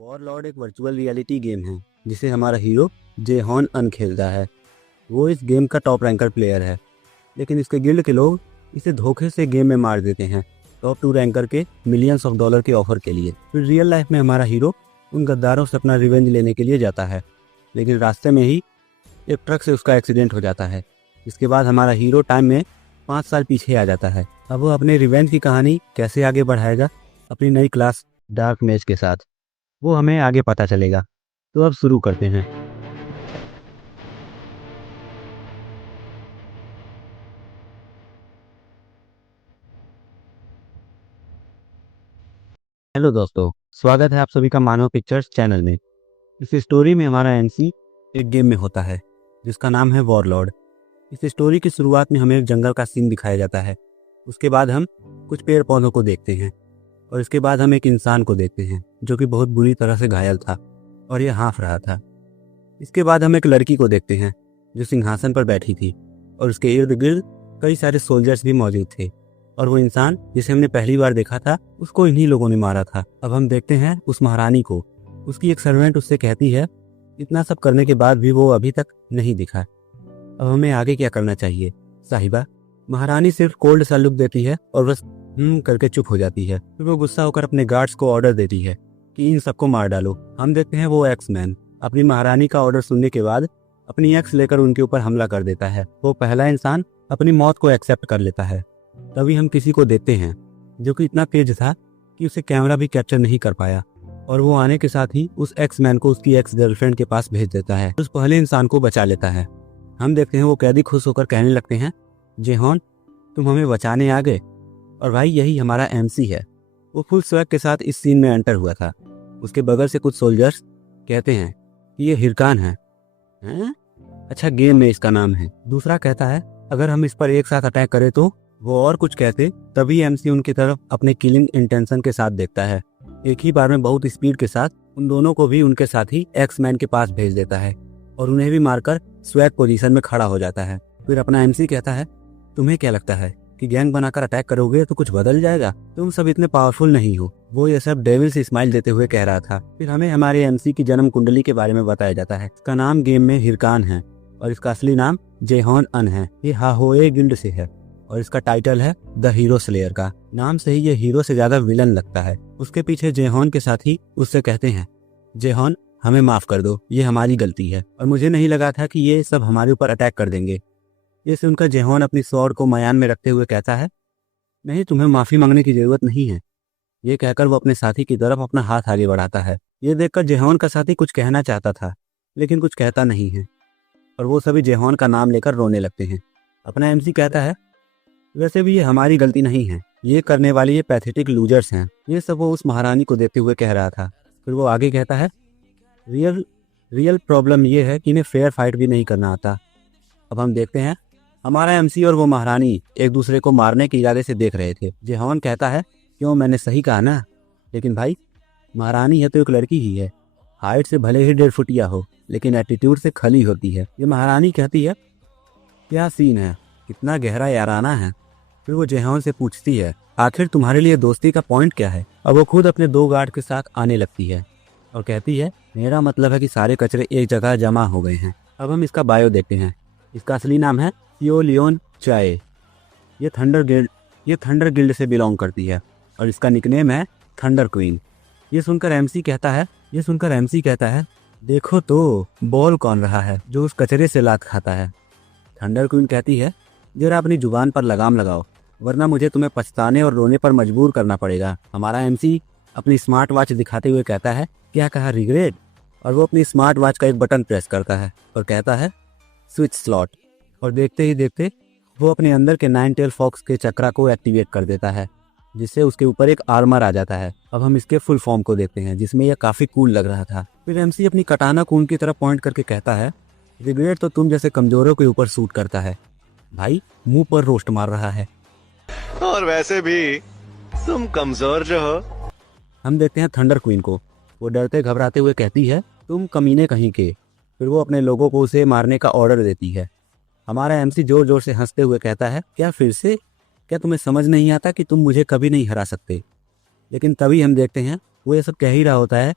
Warlord एक virtual reality game है जिसे हमारा हीरो जेहॉन अन खेलता है। वो इस गेम का टॉप रैंकर प्लेयर है, लेकिन इसके गिल्ड के लोग इसे धोखे से गेम में मार देते हैं टॉप 2 रैंकर के मिलियंस ऑफ डॉलर के ऑफर के लिए। फिर रियल लाइफ में हमारा हीरो उन गद्दारों से अपना रिवेंज लेने के लिए जाता है, लेकिन रास्ते में ही एक ट्रक से उसका एक्सीडेंट हो जाता है। इसके बाद हमारा हीरो टाइम में 5 साल पीछे आ जाता है। अब वो अपने रिवेंज की कहानी कैसे आगे बढ़ाएगा अपनी नई क्लास डार्क मेज के साथ, वो हमें आगे पता चलेगा। तो अब शुरू करते हैं। हेलो दोस्तों, स्वागत है आप सभी का मानव पिक्चर्स चैनल में। इस स्टोरी में हमारा एमसी एक गेम में होता है जिसका नाम है वॉरलॉर्ड। इस स्टोरी की शुरुआत में हमें एक जंगल का सीन दिखाया जाता है। उसके बाद हम कुछ पेड़ पौधों को देखते हैं और इसके बाद हम एक इंसान को देखते हैं जो कि बहुत बुरी तरह से घायल था और ये हाँफ रहा था। इसके बाद हम एक लड़की को देखते हैं जो सिंहासन पर बैठी थी और उसके इर्द गिर्द कई सारे सोल्जर्स भी मौजूद थे, और वो इंसान जिसे हमने पहली बार देखा था उसको इन्हीं लोगों ने मारा था। अब हम देखते हैं उस महारानी को। उसकी एक सर्वेंट उससे कहती है इतना सब करने के बाद भी वो अभी तक नहीं दिखा। अब हमें आगे क्या करना चाहिए साहिबा? महारानी सिर्फ कोल्ड सा लुक देती है और बस करके चुप हो जाती है। फिर वो गुस्सा होकर अपने गार्ड्स को ऑर्डर देती है कि इन सबको मार डालो। हम देखते हैं वो एक्स मैन अपनी महारानी का ऑर्डर सुनने के बाद अपनी एक्स लेकर उनके ऊपर हमला कर देता है। वो पहला इंसान अपनी मौत को एक्सेप्ट कर लेता है। तभी हम किसी को देखते हैं जो कि इतना तेज था कि उसे कैमरा भी कैप्चर नहीं कर पाया, और वो आने के साथ ही उस एक्स मैन को उसकी एक्स गर्लफ्रेंड के पास भेज देता है। उस पहले इंसान को बचा लेता है। हम देखते हैं वो कैदी खुश होकर कहने लगते हैं जेहॉन तुम हमें बचाने आ गए, और भाई यही हमारा एमसी है। वो फुल स्वैग के साथ इस सीन में एंटर हुआ था। उसके बगल से कुछ सोल्जर्स कहते हैं कि ये हिरकान है। अच्छा, गेम में इसका नाम है। दूसरा कहता है अगर हम इस पर एक साथ अटैक करें तो। वो और कुछ कहते, तभी एमसी उनकी तरफ अपने किलिंग इंटेंशन के साथ देखता है। एक ही बार में बहुत स्पीड के साथ उन दोनों को भी उनके साथ ही एक्स मैन के पास भेज देता है और उन्हें भी मारकर स्वैग पोजीशन में खड़ा हो जाता है। फिर अपना एमसी कहता है तुम्हें क्या लगता है कि गैंग बनाकर अटैक करोगे तो कुछ बदल जाएगा? तुम सब इतने पावरफुल नहीं हो। वो ये सब डेविल से स्माइल देते हुए कह रहा था। फिर हमें हमारे एमसी की जन्म कुंडली के बारे में बताया जाता है। इसका नाम गेम में हिरकान है और इसका असली नाम जेहॉन अन है। ये हाहोए गिल्ड से है और इसका टाइटल है द हीरो स्लेयर का। नाम से ही ये हीरो से ज्यादा विलन लगता है। उसके पीछे जेहॉन के साथ ही उससे कहते हैं जेहॉन हमें माफ कर दो, ये हमारी गलती है और मुझे नहीं लगा था कि ये सब हमारे ऊपर अटैक कर देंगे। ये सुनकर जेहॉन अपनी स्वॉर्ड को मयान में रखते हुए कहता है नहीं, तुम्हें माफी मांगने की जरूरत नहीं है। ये कहकर वो अपने साथी की तरफ अपना हाथ आगे बढ़ाता है। ये देखकर जेहॉन का साथी कुछ कहना चाहता था लेकिन कुछ कहता नहीं है, और वो सभी जेहॉन का नाम लेकर रोने लगते हैं। अपना एमसी कहता है वैसे भी ये हमारी गलती नहीं है, ये करने वाले ये पैथेटिक लूजर्स हैं। ये सब वो उस महारानी को देखते हुए कह रहा था। फिर वो आगे कहता है रियल प्रॉब्लम ये है कि इन्हें फेयर फाइट भी नहीं करना आता। अब हम देखते हैं हमारा एमसी और वो महारानी एक दूसरे को मारने के इरादे से देख रहे थे। जेहॉन कहता है क्यों, मैंने सही कहा ना? लेकिन भाई महारानी है तो एक लड़की ही है। हाइट से भले ही 1.5 फुटिया हो लेकिन एटीट्यूड से खली होती है। ये महारानी कहती है क्या सीन है, कितना गहरा याराना है। फिर वो जेहॉन से पूछती है आखिर तुम्हारे लिए दोस्ती का पॉइंट क्या है? अब वो खुद अपने 2 गार्ड के साथ आने लगती है और कहती है मेरा मतलब है कि सारे कचरे एक जगह जमा हो गए हैं। अब हम इसका बायो देखते हैं। इसका असली नाम है सियो लियोन चाय। ये थंडर गिल्ड से बिलोंग करती है और इसका निकनेम है थंडर क्वीन। ये सुनकर एमसी कहता है देखो तो बॉल कौन रहा है जो उस कचरे से लात खाता है। थंडर क्वीन कहती है जरा अपनी जुबान पर लगाम लगाओ, वरना मुझे तुम्हें पछताने और रोने पर मजबूर करना पड़ेगा। हमारा एमसी अपनी स्मार्ट वॉच दिखाते हुए कहता है क्या कहा, रिग्रेट? और वो अपनी स्मार्ट वॉच का एक बटन प्रेस करता है और कहता है स्विच स्लॉट, और देखते ही देखते वो अपने अंदर के 9 टेल फॉक्स के चक्रा को एक्टिवेट कर देता है, जिससे उसके ऊपर एक आर्मर आ जाता है। अब हम इसके फुल फॉर्म को देखते हैं जिसमें यह काफी कूल लग रहा था। फिर एमसी अपनी कटाना खून की तरफ पॉइंट करके कहता है रिग्रेट तो तुम जैसे कमजोरों के ऊपर सूट करता है। भाई मुंह पर रोस्ट मार रहा है। और वैसे भी तुम कमजोर जो हो। हम देखते हैं थंडर क्वीन को। वो डरते घबराते हुए कहती है तुम कमीने कहीं के। फिर वो अपने लोगों को उसे मारने का ऑर्डर देती है। हमारा एमसी जोर जोर से हंसते हुए कहता है क्या फिर से? क्या तुम्हें समझ नहीं आता कि तुम मुझे कभी नहीं हरा सकते? लेकिन तभी हम देखते हैं वो ये सब कह ही रहा होता है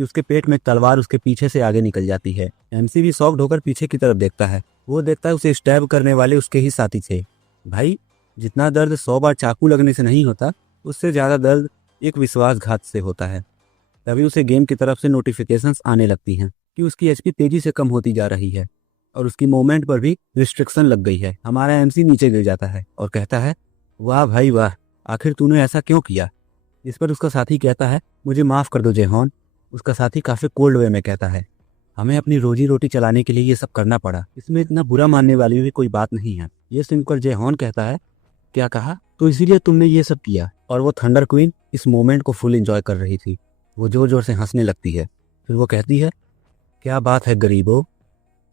कि उसके पेट में तलवार उसके पीछे से आगे निकल जाती है। एमसी भी शॉक्ड होकर पीछे की तरफ देखता है। वो देखता है उसे स्टैब करने वाले उसके ही साथी थे। भाई, जितना दर्द 100 बार चाकू लगने से नहीं होता, उससे ज़्यादा दर्द एक विश्वासघात से होता है। तभी उसे गेम की तरफ से नोटिफिकेशंस आने लगती हैं कि उसकी एचपी तेजी से कम होती जा रही है और उसकी मूवमेंट पर भी रिस्ट्रिक्शन लग गई है। हमारा एमसी नीचे गिर जाता है और कहता है, वाह भाई वाह, आखिर तूने ऐसा क्यों किया। इस पर उसका साथी कहता है, मुझे माफ़ कर दो जेहॉन। उसका साथी काफ़ी कोल्ड वे में कहता है, हमें अपनी रोजी रोटी चलाने के लिए ये सब करना पड़ा, इसमें इतना बुरा मानने वाली भी कोई बात नहीं है। ये सुनकर जेहॉन कहता है, क्या कहा, तो इसीलिए तुमने ये सब किया। और वो थंडर क्वीन इस मोमेंट को फुल एंजॉय कर रही थी। वो जोर जोर से हंसने लगती है। फिर वो कहती है, क्या बात है गरीबों।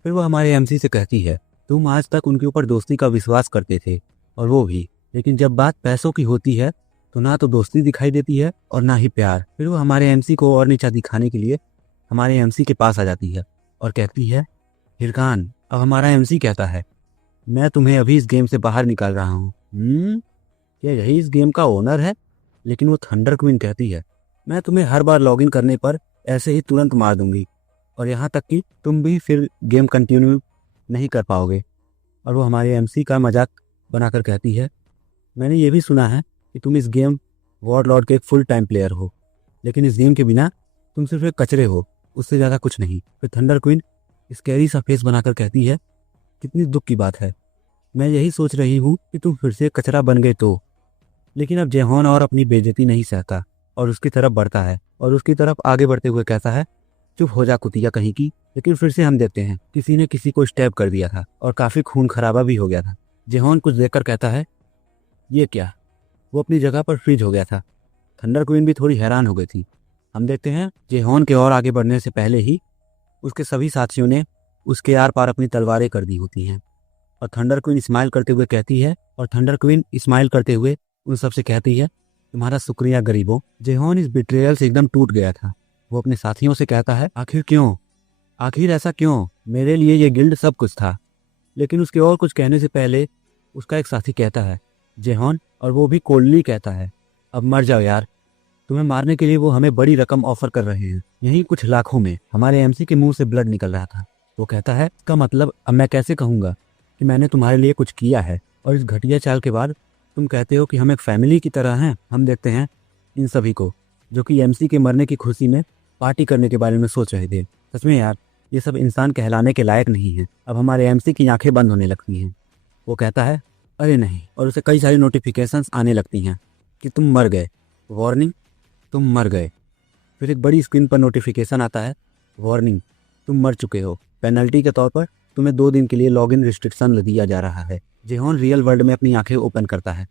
फिर वो हमारे एमसी से कहती है, तुम आज तक उनके ऊपर दोस्ती का विश्वास करते थे और वो भी, लेकिन जब बात पैसों की होती है तो ना तो दोस्ती दिखाई देती है और ना ही प्यार। फिर वो हमारे एमसी को और नीचा दिखाने के लिए हमारे एमसी के पास आ जाती है और कहती है, हिरकान। अब हमारा एमसी कहता है, मैं तुम्हें अभी इस गेम से बाहर निकाल रहा हूँ। क्या यही इस गेम का ओनर है। लेकिन वो थंडर क्वीन कहती है, मैं तुम्हें हर बार लॉगिन करने पर ऐसे ही तुरंत मार दूंगी और यहाँ तक कि तुम भी फिर गेम कंटिन्यू नहीं कर पाओगे। और वो हमारे एमसी का मजाक बनाकर कहती है, मैंने ये भी सुना है कि तुम इस गेम वॉरलॉर्ड के एक फुल टाइम प्लेयर हो, लेकिन इस गेम के बिना तुम सिर्फ एक कचरे हो, उससे ज़्यादा कुछ नहीं। फिर थंडर क्वीन स्कैरी सा फेस बनाकर कहती है, कितनी दुख की बात है, मैं यही सोच रही हूँ कि तुम फिर से कचरा बन गए तो। लेकिन अब जेहॉन और अपनी बेइज्जती नहीं सहता और उसकी तरफ बढ़ता है और उसकी तरफ आगे बढ़ते हुए कहता है, चुप हो जा कुतिया कहीं की। लेकिन फिर से हम देखते हैं किसी ने किसी को स्टैब कर दिया था और काफ़ी खून खराबा भी हो गया था। जेहॉन कुछ देखकर कहता है, ये क्या। वो अपनी जगह पर फ्रीज हो गया था। थंडर क्वीन भी थोड़ी हैरान हो गई थी। हम देखते हैं जेहॉन के और आगे बढ़ने से पहले ही उसके सभी साथियों ने उसके आर पार अपनी तलवारें कर दी होती हैं और थंडर क्वीन स्माइल करते हुए कहती है, और थंडर क्वीन स्माइल करते हुए उन सबसे कहती है, तुम्हारा शुक्रिया गरीबों। जेहॉन इस बिट्रेयल से एकदम टूट गया था। वो अपने साथियों से कहता है, आखिर क्यों, आखिर ऐसा क्यों, मेरे लिए ये गिल्ड सब कुछ था। लेकिन उसके और कुछ कहने से पहले उसका एक साथी कहता है, जेहॉन, और वो भी कोल्डली कहता है, अब मर जाओ यार, तुम्हें मारने के लिए वो हमें बड़ी रकम ऑफर कर रहे हैं, यही कुछ लाखों में। हमारे एमसी के मुंह से ब्लड निकल रहा था। वो कहता है, इसका मतलब अब मैं कैसे कहूँगा कि मैंने तुम्हारे लिए कुछ किया है, और इस घटिया चाल के बाद तुम कहते हो कि हम एक फैमिली की तरह हैं। हम देखते हैं इन सभी को जो कि एमसी के मरने की खुशी में पार्टी करने के बारे में सोच रहे थे। सच में यार, ये सब इंसान कहलाने के लायक नहीं है। अब हमारे एमसी की आंखें बंद होने लगती हैं। वो कहता है, अरे नहीं, और उसे कई सारी नोटिफिकेशंस आने लगती हैं कि तुम मर गए, वार्निंग, तुम मर गए। फिर एक बड़ी स्क्रीन पर नोटिफिकेशन आता है, वार्निंग, तुम मर चुके हो। पेनल्टी के तौर पर तुम्हें 2 दिन के लिए लॉगिन रिस्ट्रिक्शन दिया जा रहा है। जेहॉन रियल वर्ल्ड में अपनी आंखें ओपन करता है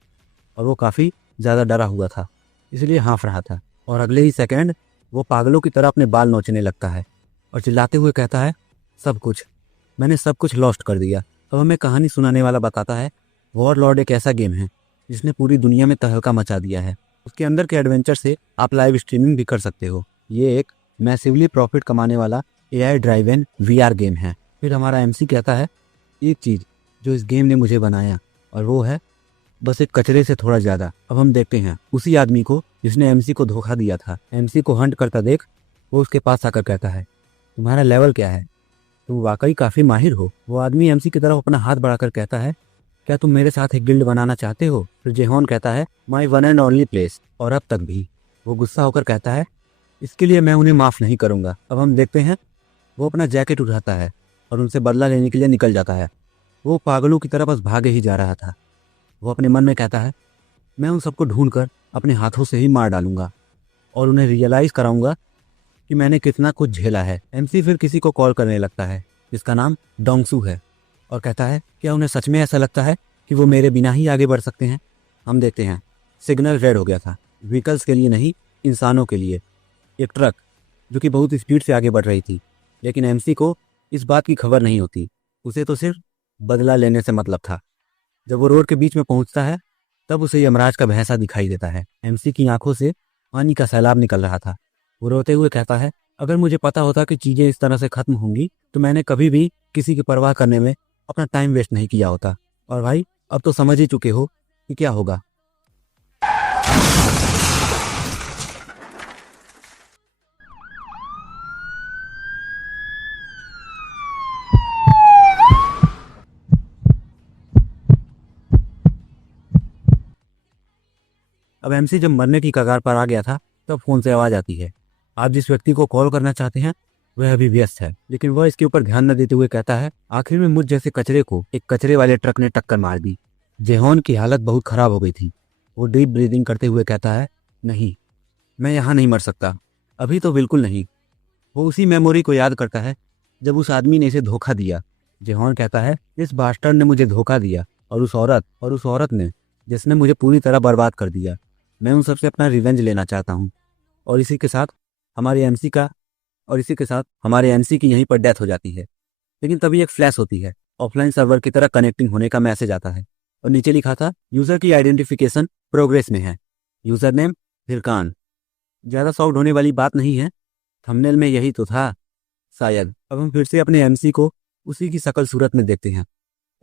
और वो काफ़ी ज़्यादा डरा हुआ था, इसलिए हाँफ रहा था। और अगले ही सेकंड वो पागलों की तरह अपने बाल नोचने लगता है और चिल्लाते हुए कहता है, सब कुछ, मैंने सब कुछ लॉस्ट कर दिया। अब हमें कहानी सुनाने वाला बताता है, वॉरलॉर्ड एक ऐसा गेम है जिसने पूरी दुनिया में तहलका मचा दिया है। उसके अंदर के एडवेंचर से आप लाइव स्ट्रीमिंग भी कर सकते हो। ये एक मैसिवली प्रॉफिट कमाने वाला AI ड्राइवन VR गेम है। फिर हमारा एमसी कहता है, एक चीज़ जो इस गेम ने मुझे बनाया, और वो है बस एक कचरे से थोड़ा ज़्यादा। अब हम देखते हैं उसी आदमी को जिसने एमसी को धोखा दिया था। एमसी को हंट करता देख वो उसके पास आकर कहता है, तुम्हारा लेवल क्या है, तुम वाकई काफ़ी माहिर हो। वो आदमी एमसी की तरफ अपना हाथ बढ़ाकर कहता है, क्या तुम मेरे साथ एक गिल्ड बनाना चाहते हो। फिर जेहॉन कहता है, my one and only place, और अब तक भी। वो गुस्सा होकर कहता है, इसके लिए मैं उन्हें माफ़ नहीं करूँगा। अब हम देखते हैं वो अपना जैकेट उठाता है और उनसे बदला लेने के लिए निकल जाता है। वो पागलों की तरह बस भागे ही जा रहा था। वो अपने मन में कहता है, मैं उन सबको ढूंढ कर अपने हाथों से ही मार डालूंगा और उन्हें रियलाइज़ कराऊंगा कि मैंने कितना कुछ झेला है। एमसी फिर किसी को कॉल करने लगता है जिसका नाम डोंगसू है और कहता है, क्या उन्हें सच में ऐसा लगता है कि वो मेरे बिना ही आगे बढ़ सकते हैं। हम देखते हैं सिग्नल रेड हो गया था, व्हीकल्स के लिए नहीं, इंसानों के लिए। एक ट्रक जो कि बहुत स्पीड से आगे बढ़ रही थी, लेकिन एमसी को इस बात की खबर नहीं होती। उसे तो सिर्फ बदला लेने से मतलब था। जब वो रोड के बीच में पहुंचता है तब उसे यमराज का भैंसा दिखाई देता है। एमसी की आंखों से पानी का सैलाब निकल रहा था। वो रोते हुए कहता है, अगर मुझे पता होता कि चीज़ें इस तरह से ख़त्म होंगी तो मैंने कभी भी किसी की परवाह करने में अपना टाइम वेस्ट नहीं किया होता। और भाई, अब तो समझ ही चुके हो कि क्या होगा। अब एमसी जब मरने की कगार पर आ गया था तब फोन से आवाज आती है, आप जिस व्यक्ति को कॉल करना चाहते हैं वह अभी व्यस्त है। लेकिन वह इसके ऊपर ध्यान न देते हुए कहता है, आखिर में मुझ जैसे कचरे को एक कचरे वाले ट्रक ने टक्कर मार दी। जेहॉन की हालत बहुत खराब हो गई थी। वो डीप ब्रीदिंग करते हुए कहता है, नहीं, मैं यहाँ नहीं मर सकता, अभी तो बिल्कुल नहीं। वो उसी मेमोरी को याद करता है जब उस आदमी ने इसे धोखा दिया। जेहॉन कहता है, इस बास्टर्ड ने मुझे धोखा दिया और उस औरत ने जिसने मुझे पूरी तरह बर्बाद कर दिया। मैं उन सबसे अपना रिवेंज लेना चाहता हूँ। और इसी के साथ हमारे एमसी की यहीं पर डेथ हो जाती है। लेकिन तभी एक फ्लैश होती है, ऑफलाइन सर्वर की तरह कनेक्टिंग होने का मैसेज आता है और नीचे लिखा था, यूजर की आइडेंटिफिकेशन प्रोग्रेस में है, यूजर नेम हिरकान। ज़्यादा सॉफ्ट होने वाली बात नहीं है, थंबनेल में यही तो था शायद। अब हम फिर से अपने एमसी को उसी की शक्ल सूरत में देखते हैं।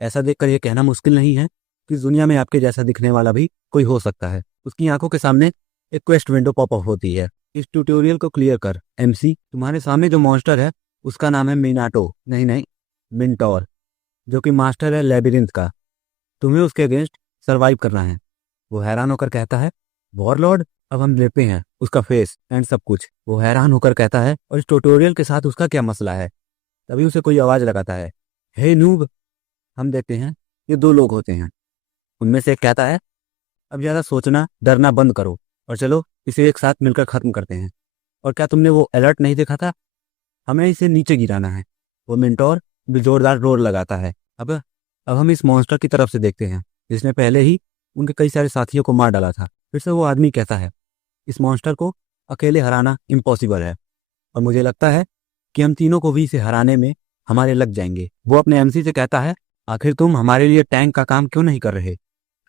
ऐसा देखकर यह कहना मुश्किल नहीं है कि दुनिया में आपके जैसा दिखने वाला भी कोई हो सकता है। उसकी आंखों के सामने एक क्वेस्ट विंडो पॉपअप होती है, इस ट्यूटोरियल को क्लियर कर एमसी। तुम्हारे सामने जो मॉन्स्टर है उसका नाम है मिनटोर, जो कि मास्टर है लेबिरिंथ का। तुम्हें उसके अगेंस्ट सरवाइव करना है। वो हैरान होकर कहता है, वॉरलॉर्ड। अब हम देखते हैं उसका फेस एंड सब कुछ। वो हैरान होकर कहता है, और इस ट्यूटोरियल के साथ उसका क्या मसला है। तभी उसे कोई आवाज लगाता है, हे नूब। हम देखते हैं ये दो लोग होते हैं। उनमें से एक कहता है, अब ज़्यादा सोचना डरना बंद करो और चलो इसे एक साथ मिलकर ख़त्म करते हैं। और क्या तुमने वो अलर्ट नहीं देखा था? हमें इसे नीचे गिराना है। वो मिनटोर भी जोरदार रोर लगाता है। अब हम इस मॉन्स्टर की तरफ से देखते हैं जिसने पहले ही उनके कई सारे साथियों को मार डाला था। फिर से वो आदमी कहता है, इस मॉन्स्टर को अकेले हराना इम्पॉसिबल है और मुझे लगता है कि हम तीनों को भी इसे हराने में हमारे लग जाएंगे। वो अपने एमसी से कहता है, आखिर तुम हमारे लिए टैंक का काम क्यों नहीं कर रहे?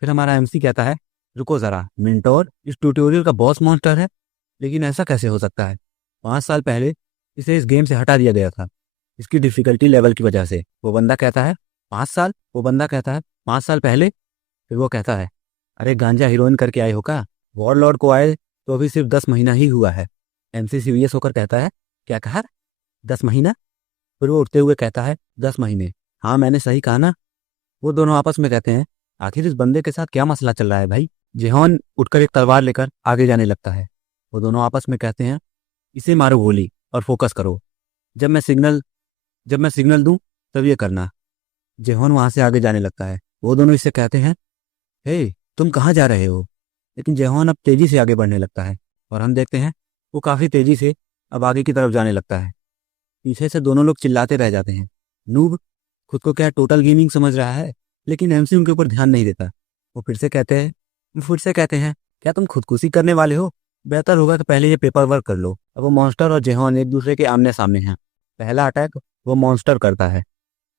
फिर हमारा एमसी कहता है, रुको ज़रा, मिनटोर इस ट्यूटोरियल का बॉस मॉन्स्टर है, लेकिन ऐसा कैसे हो सकता है? 5 साल पहले इसे इस गेम से हटा दिया गया था इसकी डिफ़िकल्टी लेवल की वजह से। वो बंदा कहता है, 5 साल? वो बंदा कहता है, 5 साल पहले? फिर वो कहता है, अरे गांजा हीरोइन करके आए हो का? वॉरलॉर्ड को आए तो अभी सिर्फ 10 महीना ही हुआ है। एमसी सीरियस होकर कहता है, क्या कहा? 10 महीना? फिर वो उठते हुए कहता है, 10 महीने, हाँ मैंने सही कहा ना? वो दोनों आपस में कहते हैं, आखिर इस बंदे के साथ क्या मसला चल रहा है भाई? जेहॉन उठकर एक तलवार लेकर आगे जाने लगता है। वो दोनों आपस में कहते हैं, इसे मारो गोली और फोकस करो। जब मैं सिग्नल दूं तब ये करना। जेहॉन वहां से आगे जाने लगता है। वो दोनों इससे कहते हैं, हे तुम कहाँ जा रहे हो? लेकिन जेहॉन अब तेजी से आगे बढ़ने लगता है और हम देखते हैं वो काफ़ी तेजी से अब आगे की तरफ जाने लगता है। पीछे से दोनों लोग चिल्लाते रह जाते हैं, नूब खुद को क्या टोटल गेमिंग समझ रहा है? लेकिन एमसी उनके ऊपर ध्यान नहीं देता। वो फिर से कहते हैं, क्या तुम खुदकुशी करने वाले हो? बेहतर होगा कि पहले ये पेपर वर्क कर लो। अब वो मॉन्स्टर और जेहॉन एक दूसरे के आमने सामने हैं। पहला अटैक वो मॉन्स्टर करता है,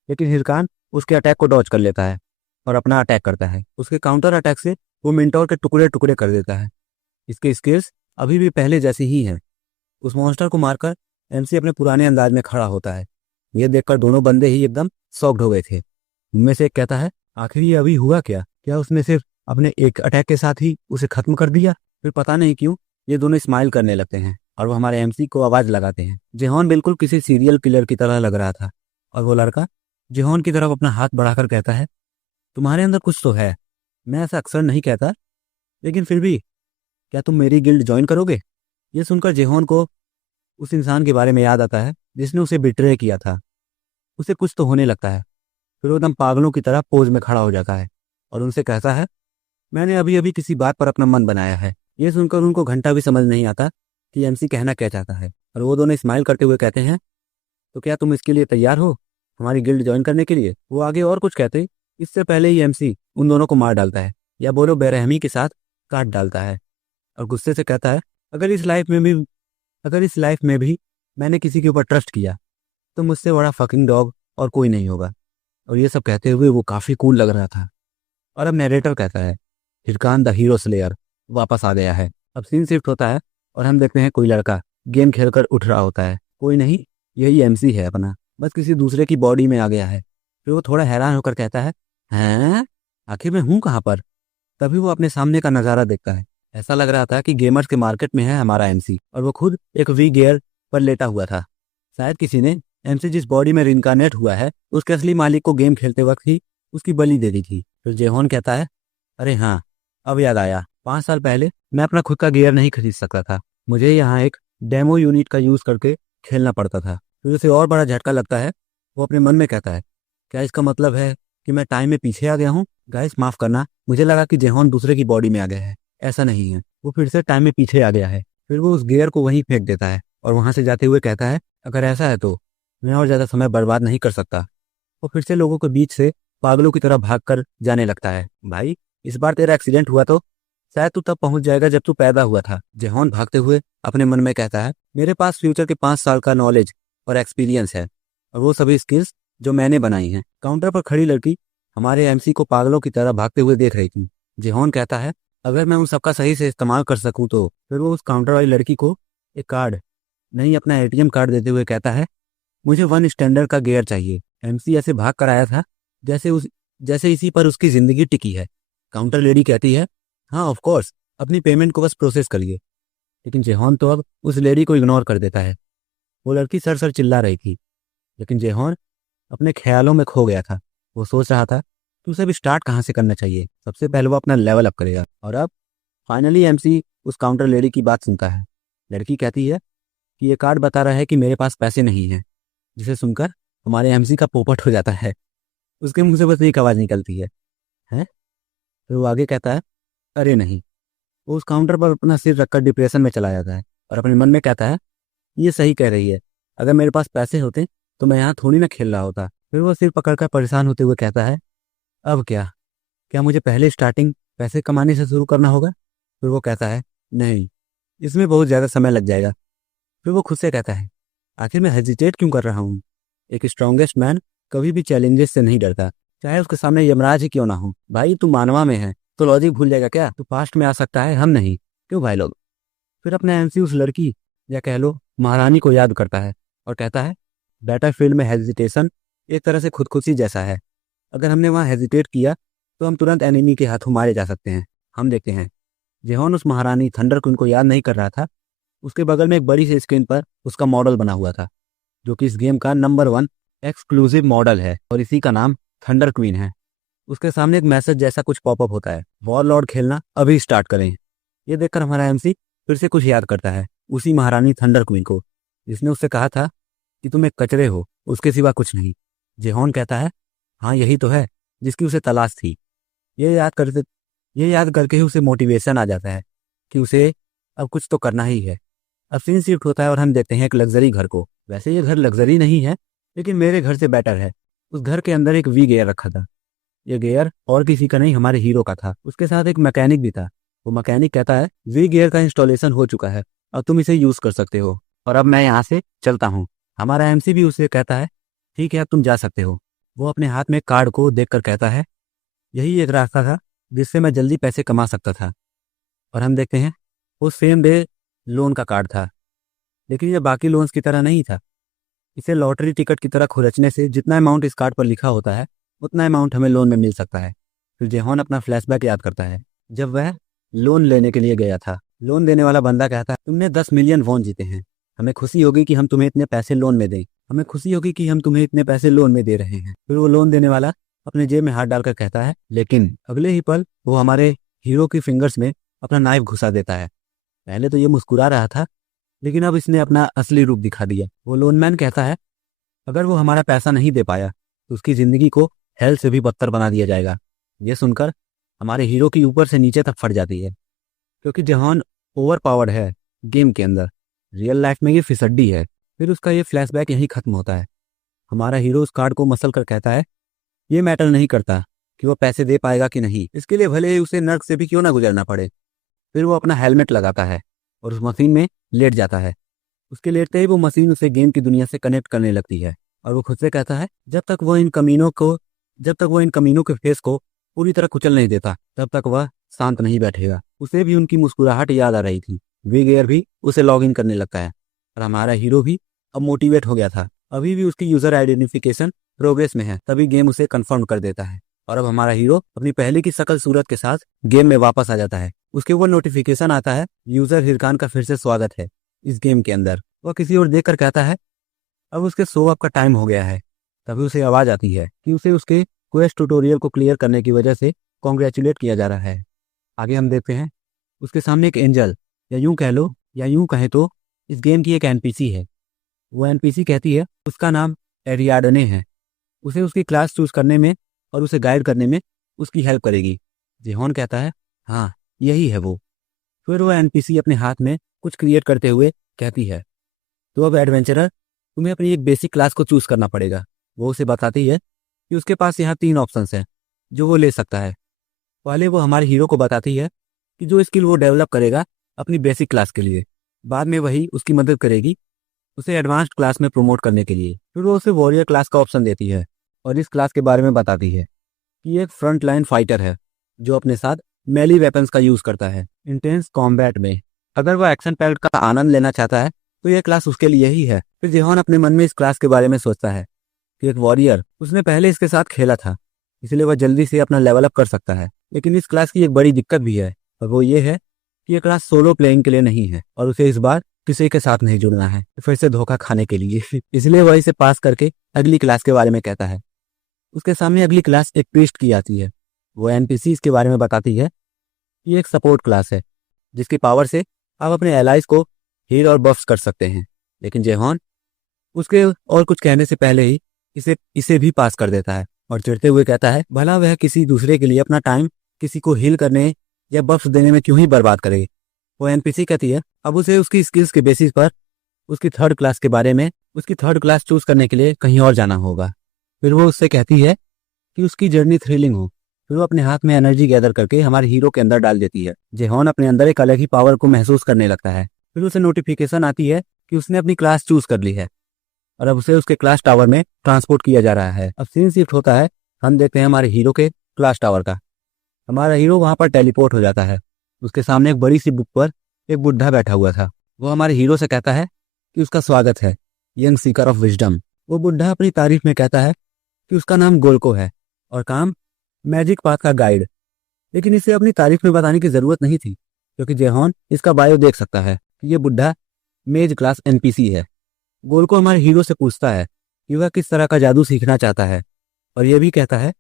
लेकिन हिरकान उसके अटैक को डॉज कर लेता है और अपना अटैक करता है। उसके काउंटर अटैक से वो मिनटोर के टुकड़े टुकड़े कर देता है। इसके स्किल्स अभी भी पहले जैसी ही हैं। उस मॉन्स्टर को मारकर एमसी अपने पुराने अंदाज में खड़ा होता है। ये देखकर दोनों बंदे ही एकदम शॉक्ड हो गए थे। उनमें से एक कहता है, आखिर ये अभी हुआ क्या? क्या उसने सिर्फ अपने एक अटैक के साथ ही उसे खत्म कर दिया? फिर पता नहीं क्यों ये दोनों स्माइल करने लगते हैं और वो हमारे एमसी को आवाज़ लगाते हैं। जेहॉन बिल्कुल किसी सीरियल किलर की तरह लग रहा था और वो लड़का जेहॉन की तरफ अपना हाथ बढ़ाकर कहता है, तुम्हारे अंदर कुछ तो है। मैं ऐसा अक्सर नहीं कहता, लेकिन फिर भी क्या तुम मेरी गिल्ड ज्वाइन करोगे? ये सुनकर जेहॉन को उस इंसान के बारे में याद आता है जिसने उसे बिट्रे किया था। उसे कुछ तो होने लगता है। फिर वो एकदम पागलों की तरह पोज में खड़ा हो जाता है और उनसे कहता है, मैंने अभी अभी किसी बात पर अपना मन बनाया है। ये सुनकर उनको घंटा भी समझ नहीं आता कि एमसी कहना क्या चाहता है। और वो दोनों स्माइल करते हुए कहते हैं, तो क्या तुम इसके लिए तैयार हो, हमारी गिल्ड ज्वाइन करने के लिए? वो आगे और कुछ कहते इससे पहले ही एमसी उन दोनों को मार डालता है, या बोलो बेरहमी के साथ काट डालता है और गुस्से से कहता है, अगर इस लाइफ में भी मैंने किसी के ऊपर ट्रस्ट किया तो मुझसे बड़ा फकिंग डॉग और कोई नहीं होगा। और ये सब कहते हुए वो काफ़ी कूल लग रहा था। और अब नैरेटर कहता है, हिरकान द हीरो स्लेयर वापस आ गया है। अब सीन शिफ्ट होता है और हम देखते हैं कोई लड़का गेम खेलकर उठ रहा होता है। कोई नहीं, यही एमसी है अपना, बस किसी दूसरे की बॉडी में आ गया है। फिर वो थोड़ा हैरान होकर कहता है, हैं आखिर मैं हूँ कहाँ पर? तभी वो अपने सामने का नज़ारा देखता है। ऐसा लग रहा था कि गेमर्स के मार्केट में है हमारा एमसी और वो खुद एक वी गियर पर लेटा हुआ था। शायद किसी ने एमसी जिस बॉडी में रिनकारनेट हुआ है उसके असली मालिक को गेम खेलते वक्त ही उसकी बलि दे दी थी। फिर जेहॉन कहता है, अरे हाँ अब याद आया, 5 साल पहले मैं अपना खुद का गियर नहीं खरीद सकता था। मुझे यहाँ एक डेमो यूनिट का यूज़ करके खेलना पड़ता था। फिर उसे और बड़ा झटका लगता है। वो अपने मन में कहता है, क्या इसका मतलब है कि मैं टाइम में पीछे आ गया हूँ? गाइस माफ़ करना, मुझे लगा कि जेहॉन दूसरे की बॉडी में आ गया है। ऐसा नहीं है, वो फिर से टाइम में पीछे आ गया है। फिर वो उस गियर को वहीं फेंक देता है और वहाँ से जाते हुए कहता है, अगर ऐसा है तो मैं और ज़्यादा समय बर्बाद नहीं कर सकता। वो फिर से लोगों के बीच से पागलों की तरह भाग कर जाने लगता है। भाई, इस बार तेरा एक्सीडेंट हुआ तो शायद तू तब पहुंच जाएगा जब तू पैदा हुआ था। जेहॉन भागते हुए अपने मन में कहता है, मेरे पास फ्यूचर के 5 साल का नॉलेज और एक्सपीरियंस है, और वो सभी स्किल्स जो मैंने बनाई हैं। काउंटर पर खड़ी लड़की हमारे एमसी को पागलों की तरह भागते हुए देख रही थी। जेहॉन कहता है, अगर मैं उन सबका सही से इस्तेमाल कर सकूं तो। फिर वो उस काउंटर वाली लड़की को एक कार्ड, नहीं अपना एटीएम कार्ड देते हुए कहता है, मुझे 1 स्टैंडर्ड का गियर चाहिए। एमसी ऐसे भाग कर आया था जैसे इसी पर उसकी जिंदगी टिकी है। काउंटर लेडी कहती है, हाँ ऑफ कोर्स, अपनी पेमेंट को बस प्रोसेस करिए। लेकिन जेहॉन तो अब उस लेडी को इग्नोर कर देता है। वो लड़की सर सर चिल्ला रही थी, लेकिन जेहॉन अपने ख्यालों में खो गया था। वो सोच रहा था कि उसे भी स्टार्ट कहाँ से करना चाहिए। सबसे पहले वो अपना लेवल अप करेगा। और अब फाइनली एमसी उस काउंटर लेडी की बात सुनता है। लड़की कहती है कि ये कार्ड बता रहा है कि मेरे पास पैसे नहीं हैं, जिसे सुनकर हमारे एमसी का पोपट हो जाता है। उसके मुंह से बस एक आवाज़ निकलती है, हैं? फिर वो आगे कहता है, अरे नहीं। वो उस काउंटर पर अपना सिर रखकर डिप्रेशन में चला जाता है और अपने मन में कहता है, ये सही कह रही है, अगर मेरे पास पैसे होते तो मैं यहाँ थोड़ी ना खेल रहा होता। फिर वो सिर पकड़कर परेशान होते हुए कहता है, अब क्या क्या मुझे पहले स्टार्टिंग पैसे कमाने से शुरू करना होगा? फिर वो कहता है, नहीं, इसमें बहुत ज़्यादा समय लग जाएगा। फिर वो खुद से कहता है, आखिर मैं हेजिटेट क्यों कर रहा हूँ? एक स्ट्रॉन्गेस्ट मैन कभी भी चैलेंजेस से नहीं डरता, चाहे उसके सामने यमराज ही क्यों ना हो। भाई तू मानवा में है तो लॉजिक भूल जाएगा क्या? तू पास्ट में आ सकता है, हम नहीं। क्यों भाई लोग? फिर अपने एमसी उस लड़की, या कह लो महारानी को याद करता है और कहता है, बैटलफील्ड में हेजिटेशन एक तरह से खुदकुशी जैसा है। अगर हमने वहाँ हेजिटेट किया तो हम तुरंत एनिमी के हाथों मारे जा सकते हैं। हम देखते हैं जेहॉन उस महारानी थंडर क्वीन को याद नहीं कर रहा था। उसके बगल में एक बड़ी सी स्क्रीन पर उसका मॉडल बना हुआ था, जो कि इस गेम का नंबर 1 एक्सक्लूसिव मॉडल है और इसी का नाम थंडर क्वीन है। उसके सामने एक मैसेज जैसा कुछ पॉपअप होता है, वॉरलॉर्ड खेलना अभी स्टार्ट करें। ये देखकर हमारा एमसी फिर से कुछ याद करता है, उसी महारानी थंडर क्वीन को, जिसने उससे कहा था कि तुम एक कचरे हो, उसके सिवा कुछ नहीं। जेहॉन कहता है, हाँ यही तो है जिसकी उसे तलाश थी। ये याद करके ही उसे मोटिवेशन आ जाता है कि उसे अब कुछ तो करना ही है। अब सीन शिफ्ट होता है और हम देखते हैं एक लग्जरी घर को। वैसे ये घर लग्जरी नहीं है, लेकिन मेरे घर से बेटर है। उस घर के अंदर एक वी गियर रखा था। ये गियर और किसी का नहीं, हमारे हीरो का था। उसके साथ एक मैकेनिक भी था। वो मैकेनिक कहता है, वी गियर का इंस्टॉलेशन हो चुका है, अब तुम इसे यूज कर सकते हो और अब मैं यहाँ से चलता हूँ। हमारा एमसी भी उसे कहता है, ठीक है अब तुम जा सकते हो। वो अपने हाथ में कार्ड को देखकर कहता है, यही एक रास्ता था जिससे मैं जल्दी पैसे कमा सकता था। और हम देखते हैं वो सेम डे लोन का कार्ड था, लेकिन ये बाकी लोन्स की तरह नहीं था। इसे लॉटरी टिकट की तरह खुरचने से जितना अमाउंट इस कार्ड पर लिखा होता है उतना अमाउंट हमें लोन में मिल सकता है। फिर जेहॉन अपना फ्लैशबैक याद करता है, जब वह लोन लेने के लिए गया था। लोन देने वाला बंदा कहता है, तुमने 10 मिलियन वॉन जीते हैं, हमें खुशी होगी कि हम तुम्हें इतने पैसे लोन में दें, हमें खुशी होगी कि हम तुम्हें इतने पैसे लोन में दे रहे हैं। फिर वो लोन देने वाला अपने जेब में हाथ डालकर कहता है, लेकिन अगले ही पल वो हमारे हीरो की फिंगर्स में अपना नाइफ घुसा देता है। पहले तो ये मुस्कुरा रहा था, लेकिन अब इसने अपना असली रूप दिखा दिया। वो लोनमैन कहता है, अगर वो हमारा पैसा नहीं दे पाया तो उसकी जिंदगी को हेल से भी बदतर बना दिया जाएगा। ये सुनकर हमारे हीरो की ऊपर से नीचे तक फट जाती है, क्योंकि जेहॉन ओवर पावर्ड है गेम के अंदर, रियल लाइफ में ये फिसड्डी है। फिर उसका ये फ्लैशबैक यहीं खत्म होता है। हमारा हीरो उस कार्ड को मसल कर कहता है, ये मैटर नहीं करता कि वो पैसे दे पाएगा कि नहीं, इसके लिए भले ही उसे नर्क से भी क्यों ना गुजरना पड़े। फिर वो अपना हेलमेट लगाता है और उस मशीन में लेट जाता है। उसके लेटते ही वो मशीन उसे गेम की दुनिया से कनेक्ट करने लगती है और वो खुद से कहता है, जब तक वो इन कमीनों के फेस को पूरी तरह कुचल नहीं देता तब तक वह शांत नहीं बैठेगा। उसे भी उनकी मुस्कुराहट याद आ रही थी। वीगेयर भी उसे लॉग इन करने लगता है और हमारा हीरो भी अब मोटिवेट हो गया था। अभी भी उसकी यूजर आइडेंटिफिकेशन प्रोग्रेस में है, तभी गेम उसे कंफर्म कर देता है और अब हमारा हीरो अपनी पहले की शकल सूरत के साथ गेम में वापस आ जाता है। उसके ऊपर नोटिफिकेशन आता है, यूजर हिरकान का फिर से स्वागत है इस गेम के अंदर। वह किसी और देखकर कहता है, अब उसके शो अप का टाइम हो गया है। तभी उसे आवाज आती है कि उसे उसके क्वेस्ट ट्यूटोरियल को क्लियर करने की वजह से कॉन्ग्रेचुलेट किया जा रहा है। आगे हम देखते हैं उसके सामने एक एंजल, या यूं कह लो, या यूं कहें तो इस गेम की एक एनपीसी है। वो एनपीसी कहती है उसका नाम एरियाडने है, उसे उसकी क्लास चूज करने में और उसे गाइड करने में उसकी हेल्प करेगी। जेहॉन कहता है हाँ यही है वो। फिर वो एनपीसी अपने हाथ में कुछ क्रिएट करते हुए कहती है तो अब एडवेंचरर तुम्हें अपनी एक बेसिक क्लास को चूज करना पड़ेगा। वो उसे बताती है कि उसके पास यहाँ 3 ऑप्शंस हैं जो वो ले सकता है। पहले वो हमारे हीरो को बताती है कि जो स्किल वो डेवलप करेगा अपनी बेसिक क्लास के लिए, बाद में वही उसकी मदद करेगी उसे एडवांस्ड क्लास में प्रमोट करने के लिए। फिर वो उसे वॉरियर क्लास का ऑप्शन देती है और इस क्लास के बारे में बताती है कि ये एक फ्रंट लाइन फाइटर है जो अपने साथ मेली वेपन्स का यूज करता है इंटेंस कॉम्बैट में। अगर वो एक्शन पैक्ड का आनंद लेना चाहता है तो यह क्लास उसके लिए ही है। फिर जेहॉन अपने मन में इस क्लास के बारे में सोचता है कि एक वॉरियर, उसने पहले इसके साथ खेला था इसलिए वह जल्दी से अपना लेवल अप कर सकता है। लेकिन इस क्लास की एक बड़ी दिक्कत भी है और वो ये है कि यह क्लास सोलो प्लेइंग के लिए नहीं है और उसे इस बार किसी के साथ नहीं जुड़ना है, फिर से धोखा खाने के लिए इसलिए वह इसे पास करके अगली क्लास के बारे में कहता है। उसके सामने अगली क्लास एक प्रीस्ट की आती है। वो एनपीसी इसके बारे में बताती है कि ये एक सपोर्ट क्लास है जिसकी पावर से आप अपने एलाइज को हील और बफ्स कर सकते हैं। लेकिन जेहॉन उसके और कुछ कहने से पहले ही इसे भी पास कर देता है और चिढ़ते हुए कहता है भला वह किसी दूसरे के लिए अपना टाइम किसी को हील करने या बफ्स देने में क्यों ही बर्बाद करे। वो एनपीसी कहती है अब उसे उसकी स्किल्स के बेसिस पर उसकी थर्ड क्लास चूज करने के लिए कहीं और जाना होगा। फिर वो उससे कहती है कि उसकी जर्नी थ्रिलिंग हो। फिर वो अपने हाथ में एनर्जी गैदर करके हमारे हीरो के अंदर डाल देती है। जेहॉन अपने अंदर एक अलग ही पावर को महसूस करने लगता है। फिर उसे नोटिफिकेशन आती है कि उसने अपनी क्लास चूज कर ली है और अब उसे उसके क्लास टावर में ट्रांसपोर्ट किया जा रहा है। अब सीन शिफ्ट होता है, हम देखते हैं हमारे हीरो के क्लास टावर का। हमारा हीरो वहां पर टेलीपोर्ट हो जाता है। उसके सामने एक बड़ी सी बुक पर एक बुढ़ा बैठा हुआ था। वो हमारे हीरो से कहता है कि उसका स्वागत है, यंग सीकर ऑफ विजडम। वो बुढ़ा अपनी तारीफ में कहता है कि उसका नाम गोल्को है और काम मैजिक पाथ का गाइड। लेकिन इसे अपनी तारीफ में बताने की जरूरत नहीं थी क्योंकि जेहॉन इसका बायो देख सकता है कि ये बुढ़ा मेज क्लास एनपीसी है। गोल्को हमारे हीरो से पूछता है कि वह किस तरह का जादू सीखना चाहता है और यह भी कहता है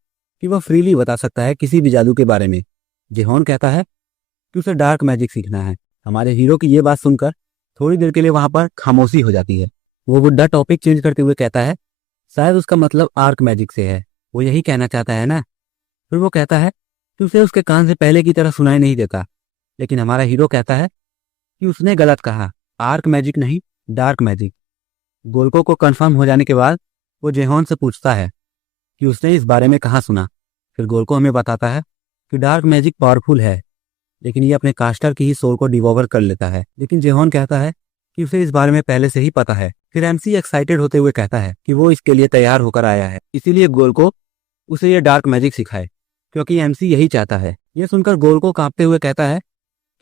कि वह फ्रीली बता सकता है किसी भी जादू के बारे में। जेहॉन कहता है कि उसे डार्क मैजिक सीखना है। हमारे हीरो की ये बात सुनकर थोड़ी देर के लिए वहां पर खामोशी हो जाती है। वो बुढ़ा टॉपिक चेंज करते हुए कहता है शायद उसका मतलब आर्क मैजिक से है, वो यही कहना चाहता है ना। फिर वो कहता है कि उसे उसके कान से पहले की तरह सुनाई नहीं देता। लेकिन हमारा हीरो कहता है कि उसने गलत कहा, आर्क मैजिक नहीं डार्क मैजिक। गोल्को को कंफर्म हो जाने के बाद वो जेहॉन से पूछता है कि उसने इस बारे में कहाँ सुना। फिर गोल्को हमें बताता है कि डार्क मैजिक पावरफुल है लेकिन ये अपने कास्टर की ही सोल को डिवॉवर कर लेता है। लेकिन जेहॉन कहता है कि उसे इस बारे में पहले से ही पता है। फिर एमसी एक्साइटेड होते हुए कहता है कि वो इसके लिए तैयार होकर आया है, इसीलिए गोल्को उसे ये डार्क मैजिक सिखाए क्योंकि एमसी यही चाहता है। ये सुनकर गोल्को कांपते हुए कहता है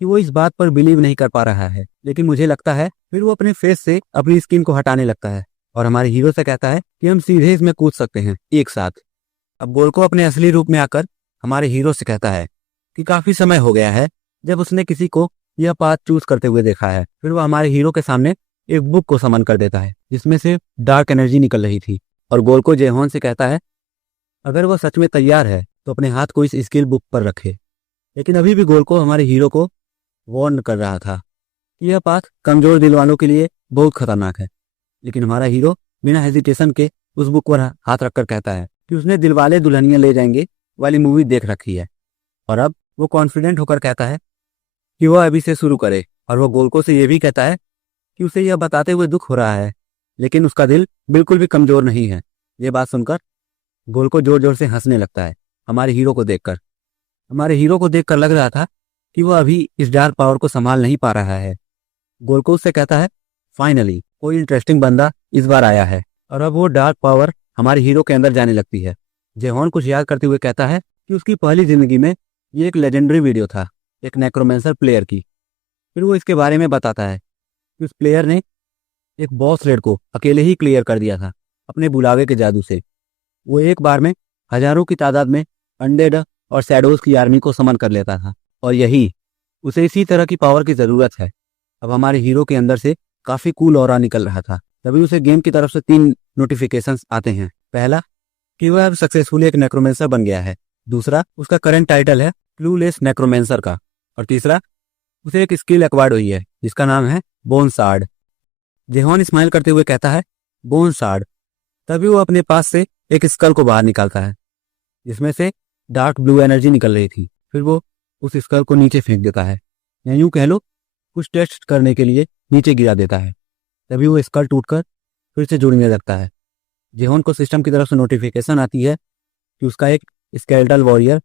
कि वो इस बात पर बिलीव नहीं कर पा रहा है, लेकिन मुझे लगता है। फिर वो अपने फेस से अपनी स्किन को हटाने लगता है और हमारे हीरो से कहता है कि हम सीधे इसमें कूद सकते हैं एक साथ। अब गोल्को अपने असली रूप में आकर हमारे हीरो से कहता है कि काफी समय हो गया है जब उसने किसी को यह पाथ चूज करते हुए देखा है। फिर वो हमारे हीरो के सामने एक बुक को समन कर देता है जिसमें से डार्क एनर्जी निकल रही थी और गोल्को जेहॉन से कहता है अगर वह सच में तैयार है तो अपने हाथ को इस स्किल बुक पर रखे। लेकिन अभी भी गोल्को हमारे हीरो को वार्न कर रहा था कि यह पाथ कमजोर दिल वालों के लिए बहुत खतरनाक है। लेकिन हमारा हीरो बिना हेजिटेशन के उस बुक पर हाथ रखकर कहता है कि उसने दिलवाले दुल्हनिया ले जाएंगे वाली मूवी देख रखी है और अब वो कॉन्फिडेंट होकर कहता है कि वह अभी से शुरू करे। और वो गोल्को से यह भी कहता है कि उसे यह बताते हुए दुख हो रहा है लेकिन उसका दिल बिल्कुल भी कमजोर नहीं है। ये बात सुनकर गोल्को जोर जोर से हंसने लगता है हमारे हीरो को देखकर। हमारे हीरो को देखकर लग रहा था कि वह अभी इस डार्क पावर को संभाल नहीं पा रहा है। गोल्को उससे कहता है फाइनली कोई इंटरेस्टिंग बंदा इस बार आया है और अब वो डार्क पावर हमारे हीरो के अंदर जाने लगती है। जेहॉन कुछ याद करते हुए कहता है कि उसकी पहली जिंदगी में ये एक लेजेंडरी वीडियो था एक नेक्रोमेंसर प्लेयर की। फिर वो इसके बारे में बताता है कि उस प्लेयर ने एक बॉस रेड को अकेले ही क्लियर कर दिया था अपने बुलावे के जादू से। वो एक बार में हजारों की तादाद में अनडेड और शैडोज की आर्मी को समन कर लेता था और यही उसे इसी तरह की पावर की जरूरत है। अब हमारे हीरो के अंदर से काफी कूल ऑरा निकल रहा था। तभी उसे गेम की तरफ से 3 नोटिफिकेशंस आते हैं। पहला कि वह अब सक्सेसफुली एक नेक्रोमेंसर बन गया है, दूसरा उसका करंट टाइटल है क्लूलेस नेक्रोमेंसर का, और तीसरा उसे एक स्किल एक्वायर्ड हुई है जिसका नाम है बोन सार्ड। जेहॉन स्माइल करते हुए कहता है बोन सार्ड। तभी वो अपने पास से एक स्कल को बाहर निकालता है जिसमें से डार्क ब्लू एनर्जी निकल रही थी। फिर वो उस स्कल को नीचे फेंक देता है, या यूं कह लो कुछ टेस्ट करने के लिए नीचे गिरा देता है। तभी वो स्कल टूटकर फिर से जुड़ने लगता है। जेहॉन को सिस्टम की तरफ से नोटिफिकेशन आती है कि उसका एक स्केलेटल वॉरियर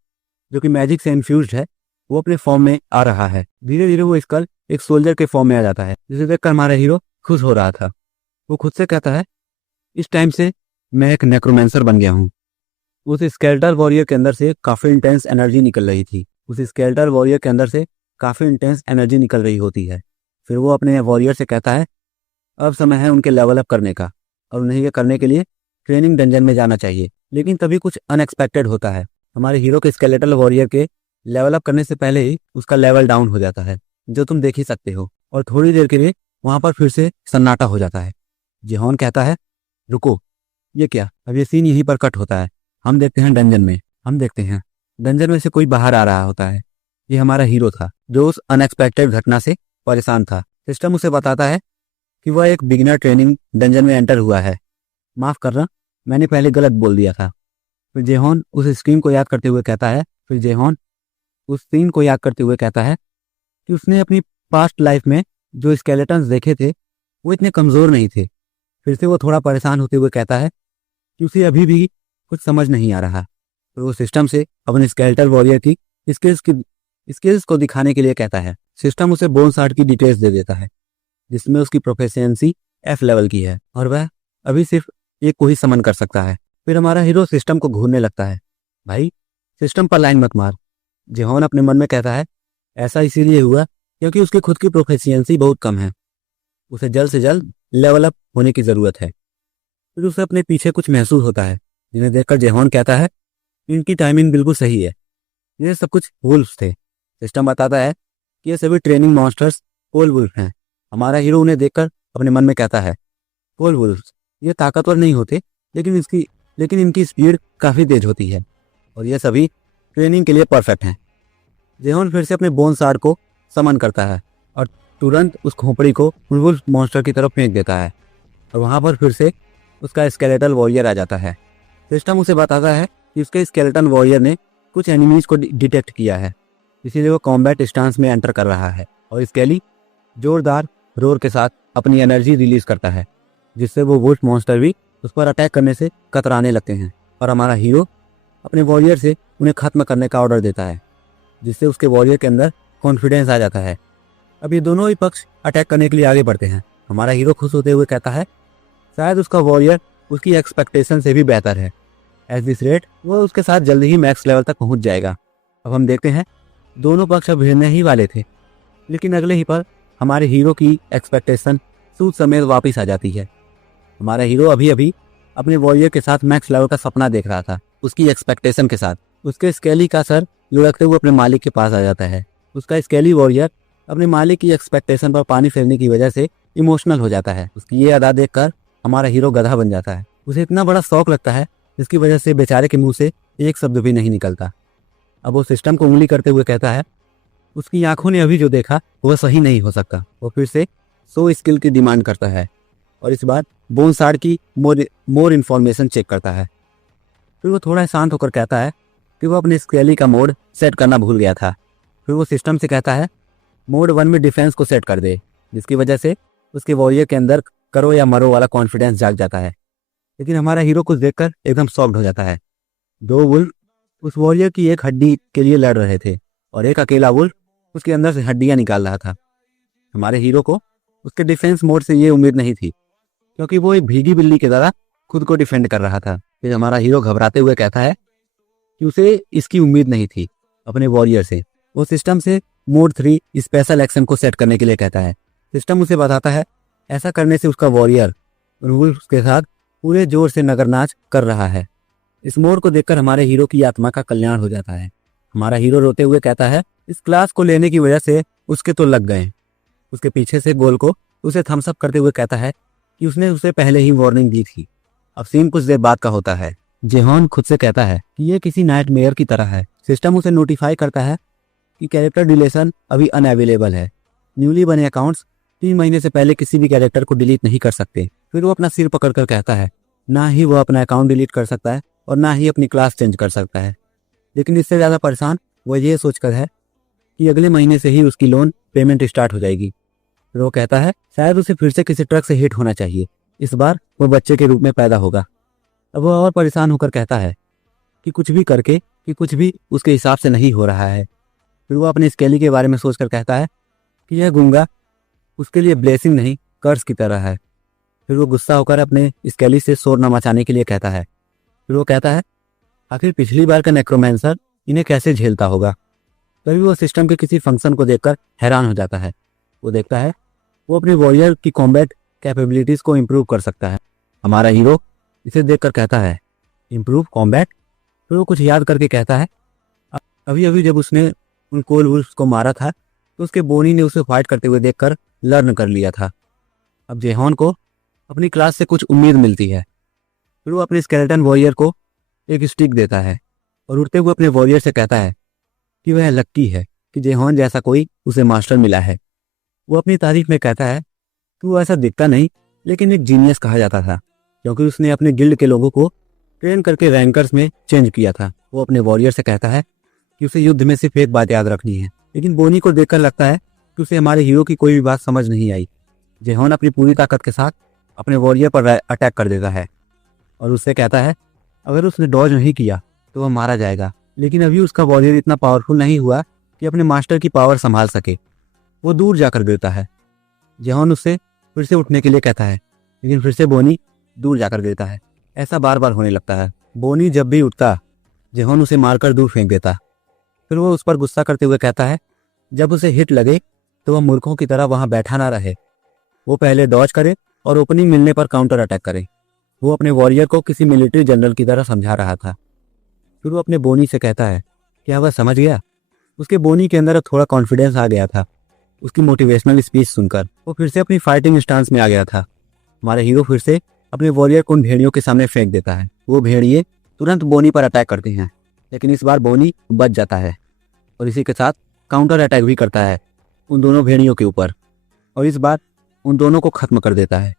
जो कि मैजिक से इन्फ्यूज्ड है वो अपने फॉर्म में आ रहा है। धीरे धीरे वो स्कल एक सोल्जर के फॉर्म में आ जाता है, जिसे देखकर हमारा हीरो खुश हो रहा था। वो खुद से कहता है इस टाइम से मैं एक नेक्रोमेंसर बन गया हूँ। उस स्केलेटल वॉरियर के अंदर से काफ़ी इंटेंस एनर्जी निकल रही थी। उस स्केलेटल वॉरियर के अंदर से काफ़ी इंटेंस एनर्जी निकल रही होती है। फिर वो अपने वॉरियर से कहता है अब समय है उनके लेवल अप करने का, और उन्हें ये करने के लिए ट्रेनिंग डंजन में जाना चाहिए। लेकिन तभी कुछ अनएक्सपेक्टेड होता है। हमारे हीरो के स्केलेटल वॉरियर के लेवल अप करने से पहले ही उसका लेवल डाउन हो जाता है, जो तुम देख ही सकते हो। और थोड़ी देर के लिए वहाँ पर फिर से सन्नाटा हो जाता है। जेहॉन कहता है रुको, ये क्या? अब ये सीन यहीं पर कट होता है। हम देखते हैं डंजन में। हम देखते हैं डंजन में से कोई बाहर आ रहा होता है। ये हमारा हीरो था जो उस अनएक्सपेक्टेड घटना से परेशान था। सिस्टम उसे बताता है कि वह एक बिगिनर ट्रेनिंग डंजन में एंटर हुआ है। माफ करना, मैंने पहले गलत बोल दिया था। फिर जेहॉन उस स्क्रीन को याद करते हुए कहता है कि उसने अपनी पास्ट लाइफ में जो स्केलेटन्स देखे थे वो इतने कमज़ोर नहीं थे। फिर से वो थोड़ा परेशान होते हुए कहता है कि उसे अभी भी कुछ समझ नहीं आ रहा। तो वो सिस्टम से अपने स्केलेटल वॉरियर की स्किल्स को दिखाने के लिए कहता है। सिस्टम उसे बोन सार्ड की डिटेल्स दे देता है जिसमें उसकी प्रोफिशिएंसी F लेवल की है और वह अभी सिर्फ एक को ही समन कर सकता है। फिर हमारा हीरो सिस्टम को घूरने लगता है। भाई सिस्टम पर लाइन मत मार। जेहॉन अपने मन में कहता है ऐसा इसीलिए हुआ क्योंकि उसकी खुद की प्रोफिशिएंसी बहुत कम है। उसे जल्द से जल्द लेवल अप होने की ज़रूरत है। फिर उसे अपने पीछे कुछ महसूस होता है जिन्हें देखकर जेहॉन कहता है इनकी टाइमिंग बिल्कुल सही है। ये सब कुछ वुल्फ्स थे। सिस्टम बताता है कि ये सभी ट्रेनिंग मॉन्स्टर्स पोल वुल्फ हैं। हमारा हीरो उन्हें देखकर अपने मन में कहता है पोल वुल्फ्स ये ताकतवर नहीं होते, लेकिन इनकी स्पीड काफ़ी तेज होती है और ये सभी ट्रेनिंग के लिए परफेक्ट हैं। जेहॉन फिर से अपने बोन सार्ड को समन करता है और तुरंत उस खोपड़ी को वुल्फ मॉन्स्टर की तरफ फेंक देता है और वहाँ पर फिर से उसका स्केलेटल वॉरियर आ जाता है। सिस्टम उसे बताता है कि उसके स्केलेटन वॉरियर ने कुछ एनिमीज को डिटेक्ट किया है, इसीलिए वो कॉम्बैट स्टांस में एंटर कर रहा है और स्केली जोरदार रोर के साथ अपनी एनर्जी रिलीज करता है जिससे वो वुल्फ मॉन्स्टर भी उस पर अटैक करने से कतराने लगते हैं। और हमारा हीरो अपने वॉरियर से उन्हें खत्म करने का ऑर्डर देता है जिससे उसके वॉरियर के अंदर कॉन्फिडेंस आ जाता है। अब ये दोनों ही पक्ष अटैक करने के लिए आगे बढ़ते हैं। हमारा हीरो खुश होते हुए कहता है शायद उसका वॉरियर उसकी एक्सपेक्टेशन से भी बेहतर है। एट दिस रेट वो उसके साथ जल्दी ही मैक्स लेवल तक पहुंच जाएगा। अब हम देखते हैं दोनों पक्ष अब भिड़ने ही वाले थे, लेकिन अगले ही पर हमारे हीरो की एक्सपेक्टेशन सूद समेत वापस आ जाती है। हमारा हीरो अभी अभी अपने वॉरियर के साथ मैक्स लेवल का सपना देख रहा था। उसकी एक्सपेक्टेशन के साथ उसके स्केली का सर लुढ़कते हुए अपने मालिक के पास आ जाता है। उसका स्केली वॉरियर अपने मालिक की एक्सपेक्टेशन पर पानी फेरने की वजह से इमोशनल हो जाता है। उसकी ये अदा देखकर हमारा हीरो गधा बन जाता है। उसे इतना बड़ा शौक लगता है जिसकी वजह से बेचारे के मुंह से एक शब्द भी नहीं निकलता। अब वो सिस्टम को उंगली करते हुए कहता है उसकी आंखों ने अभी जो देखा वह सही नहीं हो सकता। वो फिर से 100 स्किल की डिमांड करता है और इस बार बोन सार्ड की मोर इन्फॉर्मेशन चेक करता है। फिर वो थोड़ा शांत होकर कहता है कि वो अपने स्केली का मोड सेट करना भूल गया था। फिर वो सिस्टम से कहता है मोड 1 में डिफेंस को सेट कर दे, जिसकी वजह से उसके वॉरियर के अंदर करो या मरो वाला कॉन्फिडेंस जाग जाता है। लेकिन हमारा हीरो कुछ देखकर एकदम शॉक्ड हो जाता है। 2 वुल्फ उस वॉरियर की एक हड्डी के लिए लड़ रहे थे और एक अकेला वुल्फ उसके अंदर से हड्डियां निकाल रहा था। हमारे हीरो को उसके डिफेंस मोड से ये उम्मीद नहीं थी क्योंकि वो एक भीगी बिल्ली की तरह खुद को डिफेंड कर रहा था। फिर हमारा हीरो घबराते हुए कहता है कि उसे इसकी उम्मीद नहीं थी अपने वॉरियर से। वो सिस्टम से मोड 3 स्पेशल एक्शन को सेट करने के लिए कहता है। सिस्टम उसे बताता है ऐसा करने से उसका वॉरियर वुल्फ के साथ पूरे जोर से नगर नाच कर रहा है। इस मोड को देखकर हमारे हीरो की आत्मा का कल्याण हो जाता है। हमारा हीरो रोते हुए कहता है इस क्लास को लेने की वजह से उसके तो लग गए। उसके पीछे से गोल को उसे थम्स अप करते हुए कहता है कि उसने उसे पहले ही वार्निंग दी थी। अब सीन कुछ देर बाद का होता है। जेहॉन खुद से कहता है कि ये किसी नाइटमेयर की तरह है। सिस्टम उसे नोटिफाई करता है कि कैरेक्टर डिलीशन अभी अनअवेलेबल है। न्यूली बने अकाउंट्स 3 महीने से पहले किसी भी कैरेक्टर को डिलीट नहीं कर सकते। फिर वो अपना सिर पकड़ कर कहता है ना ही वो अपना अकाउंट डिलीट कर सकता है और ना ही अपनी क्लास चेंज कर सकता है। लेकिन इससे ज़्यादा परेशान वो ये सोचकर है कि अगले महीने से ही उसकी लोन पेमेंट स्टार्ट हो जाएगी। फिर वो कहता है शायद उसे फिर से किसी ट्रक से हिट होना चाहिए, इस बार वो बच्चे के रूप में पैदा होगा। अब वो और परेशान होकर कहता है कि कुछ भी करके कि कुछ भी उसके हिसाब से नहीं हो रहा है। फिर वो अपने स्केली के बारे में सोचकर कहता है कि यह गूंगा उसके लिए ब्लेसिंग नहीं कर्ज की तरह है। फिर वो गुस्सा होकर अपने स्केली से शोर न मचाने के लिए कहता है। फिर वो कहता है आखिर पिछली बार का नेक्रोमेंसर इन्हें कैसे झेलता होगा। तभी वो सिस्टम के किसी फंक्शन को देखकर हैरान हो जाता है। वो देखता है वो अपने वॉरियर की कॉम्बैट कैपेबिलिटीज़ को इम्प्रूव कर सकता है। हमारा हीरो इसे देखकर कहता है इम्प्रूव कॉम्बैट। फिर वो कुछ याद करके कहता है अभी अभी जब उसने उन कोल वुल्फ्स को मारा था तो उसके बोनी ने उसे फाइट करते हुए देखकर लर्न कर लिया था। अब जेहॉन को अपनी क्लास से कुछ उम्मीद मिलती है। फिर वो अपने स्केलेटन वॉरियर को एक स्टिक देता है और उड़ते हुए अपने वॉरियर से कहता है कि वह लक्की है कि जेहॉन जैसा कोई उसे मास्टर मिला है। वो अपनी तारीफ में कहता है कि वो ऐसा दिखता नहीं लेकिन एक जीनियस कहा जाता था क्योंकि उसने अपने गिल्ड के लोगों को ट्रेन करके रैंकर्स में चेंज किया था। वो अपने वॉरियर से कहता है कि उसे युद्ध में सिर्फ एक बात याद रखनी है। लेकिन बोनी को देखकर लगता है कि उसे हमारे हीरो की कोई भी बात समझ नहीं आई। जेहॉन अपनी पूरी ताकत के साथ अपने वॉरियर पर अटैक कर देता है और उससे कहता है अगर उसने डॉज नहीं किया तो वह मारा जाएगा। लेकिन अभी उसका वॉरियर इतना पावरफुल नहीं हुआ कि अपने मास्टर की पावर संभाल सके। वो दूर जाकर गिरता है। जेहॉन उससे फिर से उठने के लिए कहता है लेकिन फिर से बोनी दूर जाकर गिरता है। ऐसा बार बार होने लगता है। बोनी जब भी उठता जेहॉन उसे मारकर दूर फेंक देता। फिर वो उस पर गुस्सा करते हुए कहता है जब उसे हिट लगे तो वह मूर्खों की तरह वहां बैठा ना रहे। वो पहले डॉज करे और ओपनिंग मिलने पर काउंटर अटैक करे। वो अपने वॉरियर को किसी मिलिट्री जनरल की तरह समझा रहा था। फिर वो अपने बोनी से कहता है क्या वह समझ गया। उसके बोनी के अंदर अब थोड़ा कॉन्फिडेंस आ गया था। उसकी मोटिवेशनल स्पीच सुनकर वो फिर से अपनी फाइटिंग स्टांस में आ गया था। हमारा हीरो फिर से अपने वॉरियर को उन भेड़ियों के सामने फेंक देता है। वो भेड़िए तुरंत बोनी पर अटैक करते हैं लेकिन इस बार बोनी बच जाता है और इसी के साथ काउंटर अटैक भी करता है उन दोनों भेड़ियों के ऊपर और इस बार उन दोनों को खत्म कर देता है।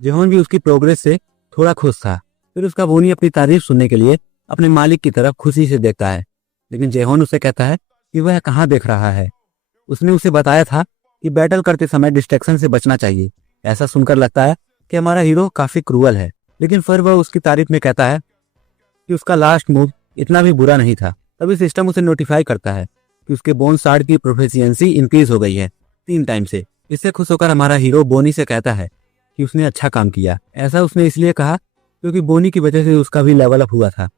जेहॉन भी उसकी प्रोग्रेस से थोड़ा खुश था। फिर उसका बोनी अपनी तारीफ सुनने के लिए अपने मालिक की तरफ खुशी से देखता है लेकिन जेहॉन उसे कहता है कि वह कहाँ देख रहा है। उसने उसे बताया था कि बैटल करते समय डिस्ट्रैक्शन से बचना चाहिए। ऐसा सुनकर लगता है कि हमारा हीरो काफी क्रूअल है लेकिन फिर वह उसकी तारीफ में कहता है कि उसका लास्ट मूव इतना भी बुरा नहीं था। तभी सिस्टम उसे नोटिफाई करता है कि उसके बोन शार्ड की प्रोफिशिएंसी इंक्रीज हो गई है 3 टाइम से। इससे खुश होकर हमारा हीरो बोनी से कहता है कि उसने अच्छा काम किया। ऐसा उसने इसलिए कहा क्योंकि बोनी की वजह से उसका भी लेवल अप हुआ था।